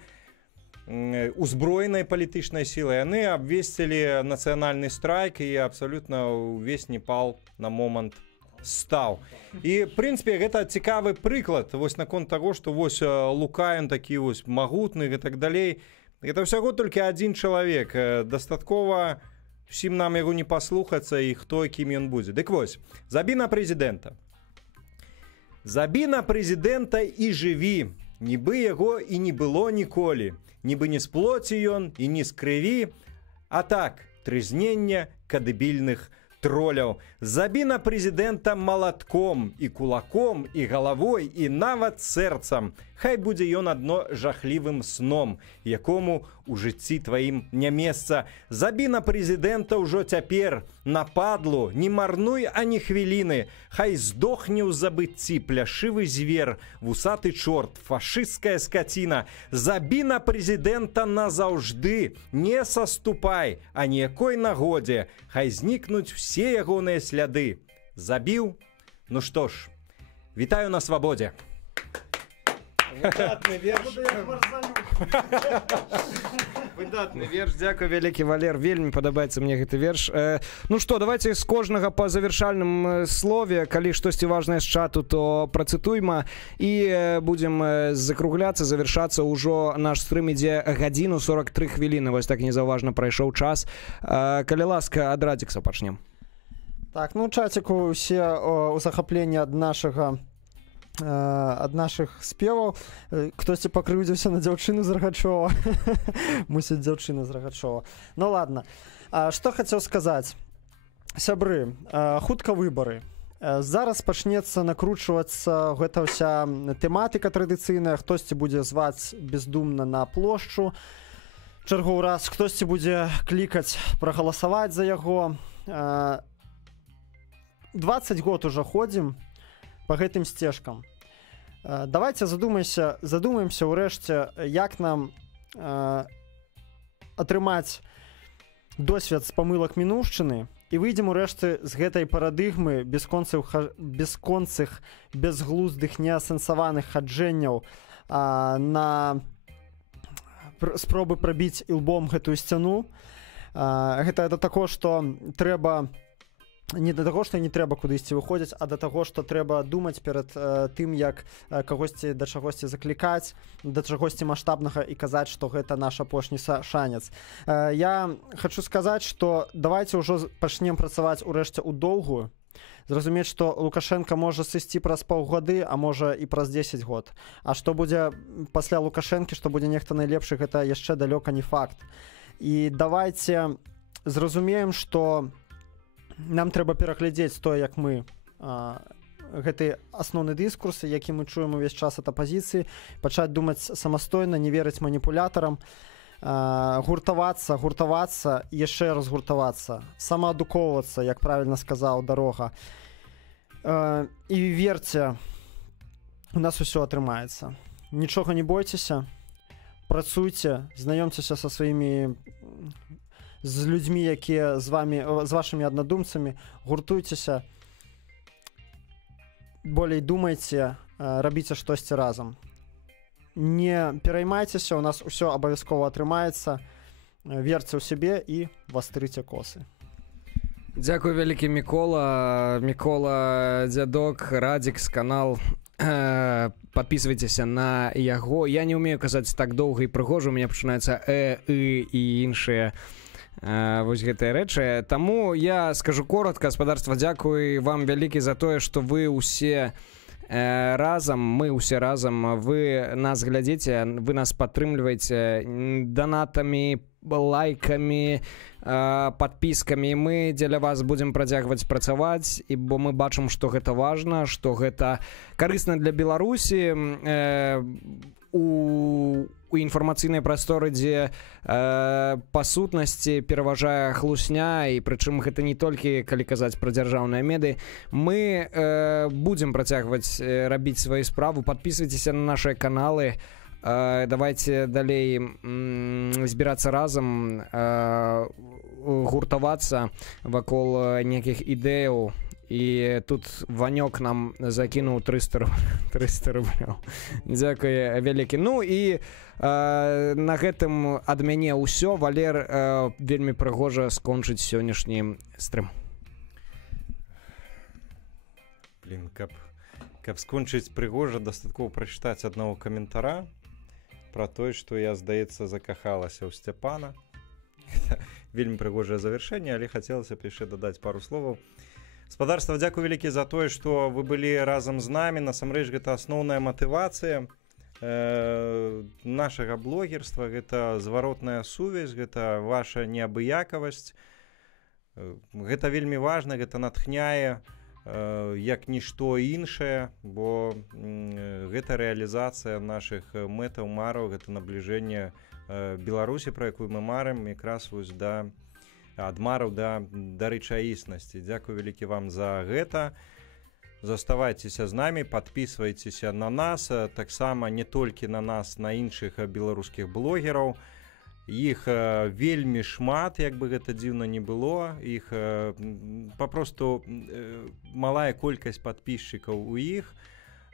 узброенай палітычнай сілай, яны абвесцілі нацыянальны страйк, і абсалютна ўвесь Непал на момант стаў. І, в прынцыпе, гэта цікавы прыклад вось наконт таго, што вось Лука, ён такі вось магутны і так далей. Это всего только один человек. Дастаткова всім нам яго не паслухацца і хто кім ён будзе. Дык вось, заби на президента. Заби на президента і жыві. Нібы яго і не было ніколі. Нібы не з плоці ён і не з крыві. А так, трызнення кадэбільных тролляў. Заби на президента молотком і кулаком, і галавой, і нават сэрцам. Хай будзе ён адно жахлівым сном, якому у жыцці тваім не месца. Заби на президента ўжо цяпер, на падлу, не марнуй ані хвіліны. Хай здохне ў забыцці пляшывы звер, вусаты чорт, фашысцкая скаціна. Заби на президента назаўжды, не саступай, а ніякой нагодзе. Хай знікнуць все ягоныя сляды. Забіў? Ну што ж, вітаю на свабодзе. Выдатны верш. Выдатны верш. Дзякуй вялікі, Валер. Вельмі падабаецца мне гэты верш. Ну што, давайте з кожнага па завяршальным слове. Калі штосьці важнае з чату, то працытуйма. І будзем закругляцца, завяршацца. Ўжо наш стрым ідзе гадзіну 43 хвіліны. Вось так незаўважна прайшоў час. Калі ласка, ад Радзікса пачнем. Так, ну чаціку усе у захапленні ад нашага ад нашых спеваў. Хтосьці пакрыўдзіўся на дзяўчыну з Рагачова. Мусіць, дзяўчына з Рагачова. Ну ладно. Што хацеў сказаць? Сябры, хутка выбары. Зараз пачнецца накручвацца гэта ўся тэматыка традыцыйная. Хтосьці будзе зваць бездумна на плошчу чарговы раз, хтосьці будзе клікаць прагаласаваць за яго. 20 год уже ходзім по гэтым сцежкам. Давайте задумаемся ўрэшце, як нам атрымаць досвед з памылак мінуўшчыны і выйдзем урэшце з гэтай парадыгмы бясконцых, безглуздых, неасэнсаваных хаджэнняў на спробы прабіць ілбом гэтую сцяну. Гэта да таго, што трэба не да таго, што не трэба кудысьці выходзіць, а да таго, што трэба думаць перад тым, як кагосьці да чагосьці заклікаць, да чагосьці маштабнага і казаць, што гэта наш апошні шанец. Я хочу сказаць, што давайте ўжо пачнем працаваць урэшце ў доўгую, зразумець, што Лукашенко можа сысці праз паўгады, а можа і праз 10 год. А што будзе пасля Лукашэнкі, што будзе нехта найлепшы, гэта яшчэ далёка не факт. І давайте зразумеем, што нам трэба пераглядзець тое, як мы гэты асноўны дыскурс, які мы чуем увесь час ад апазіцыі, пачаць думаць самастойна, не верыць маніпулятарам, гуртавацца, яшчэ раз гуртавацца, самаадукоўвацца, як правільна сказаў Дарога. І верце, у нас усё атрымаецца. Нічога не бойцеся, працуйце, знаёмцеся са сваімі з людзьмі, якія з вашымі аднадумцамі, гуртуйцеся, болей думайце, рабіце штосьці разам. Не пераймайцеся, у нас усё абавязкова атрымаецца, верце ў сябе і вастрыце косы. Дзякуй вялікі, Мікола, дзядок, Радзікс, канал. Подписывайтеся на яго. Я не умею казаць так доўга і прыгожа, у мяне пачынаюцца і іншыя вось гэтыя рэчы. Таму я скажу коротка, гаспадарства, дзякуй вам вялікі за тое, што вы ўсе разам, мы ўсе разам, вы нас глядзіце, вы нас падтрымліваеце донатамі, лайкамі, подпіскамі. Мы дзеля вас будзем працягваць працаваць, і бо мы бачым, што гэта важна, што гэта карысна для Беларусі у інфармацыйнай прасторы, дзе па сутнасці пераважае хлусня, і прычым гэта не толькі калі казаць пра дзяржаўныя меды. Мы будзем працягваць рабіць сваю справу. Подписывайтеся на наши каналы. Давайте далей збірацца разам, гуртавацца вакол нейкіх ідэяў. І тут Ванёк нам закінуў 300 рублёў. Дзякуй вялікі. Ну і на гэтым ад мяне ўсё. Валер вельмі прыгожа скончыць сённяшні стрым. Блин, каб скончыць прыгожа, дастаткова прачытаць аднаго каментара пра тое, што я, здаецца, закахалася ў Сцяпана. Вельмі прыгожае завяршэнне, але хацелася б яшчэ дадаць пару словаў. Гаспадарства, дзякуй вялікі за тое, што вы былі разам з намі. Насамрэч, гэта асноўная матывацыя нашага блогерства, гэта зваротная сувязь, гэта ваша неабыякавасць. Гэта вельмі важна, гэта натхняе як нішто іншае, бо гэта рэалізацыя нашых мэтаў, мараў, гэта набліжэнне Беларусі, пра якую мы марым, якраз вось ад мараў да рэчаіснасці. Дзякуй вялікі вам за гэта. Заставайцеся з намі, падпісвайцеся на нас, таксама не толькі на нас, на іншых беларускіх блогераў. Іх вельмі шмат, як бы гэта дзіўна не было. Іх папросту малая колькасць падпісчыкаў у іх.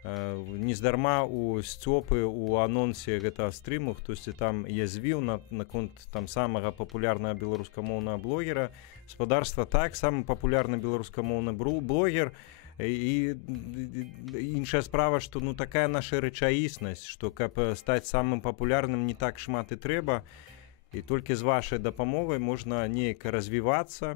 Нездарма у Сцёпы у анонсе гэтага стрыму хтосьці там язвіў наконт там самага папулярнага беларускамоўнага блогера. Гаспадарства, так, самы папулярны беларускамоўны блогер. І іншая справа, што такая наша рэчаіснасць, што каб стаць самым папулярным, не так шмат і трэба, і толькі з вашай дапамогай можна неяк развівацца.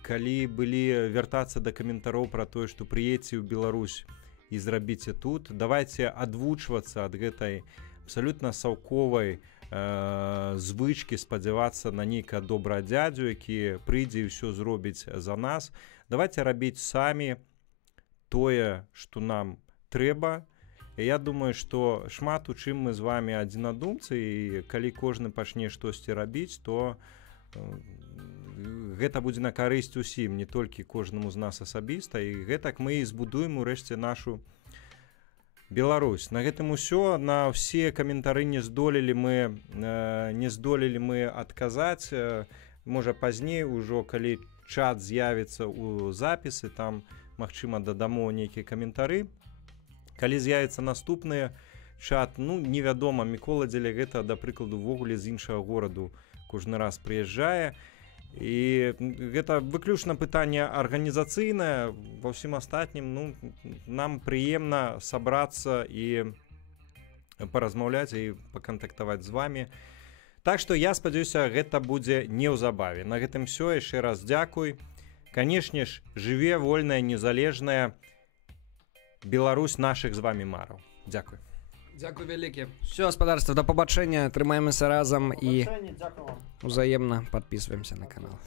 Калі былі вяртацца да каментароў пра тое, што прыедзьце ў Беларусь і зрабіце тут. Давайте адвучвацца ад гэтай абсалютна саўковай звычкі спадзявацца на нейкае добрае дзядзю, які прыйдзе і ўсё зробіць за нас. Давайте рабіць самі тое, што нам трэба. І я думаю, што шмат у чым мы з вами адзінадумцы, і калі кожны пачне штосьці рабіць, то гэта будзе на карысць усім, не толькі кожнаму з нас асабіста, і гэтак мы і збудуем урэшце нашу Беларусь. На гэтым усё. На ўсе каментары не здолелі мы адказаць. Можа пазней ужо, калі чат з'явіцца ў запісы, там магчыма дадамо нейкія каментары. Калі з'явіцца наступны чат, невядома, Мікола дзеля гэта, да прыкладу, увогуле з іншага гораду кожны раз прыязджае. І гэта выключна пытанне арганізацыйнае. Ва ўсім астатнім нам прыемна сабрацца і паразмаўляць і пакантактаваць з вами. Так што я спадзяюся, гэта будзе неўзабаве. На гэтым всё. Яшчэ раз дзякуй. Канешне ж, жыве вольная, незалежная Беларусь нашых з вами мараў. Дзякуй. Дзякуй вялікі. Все, гаспадарства, да пабачэння. Трымаемся разам і узаемна падпісваемся на канал.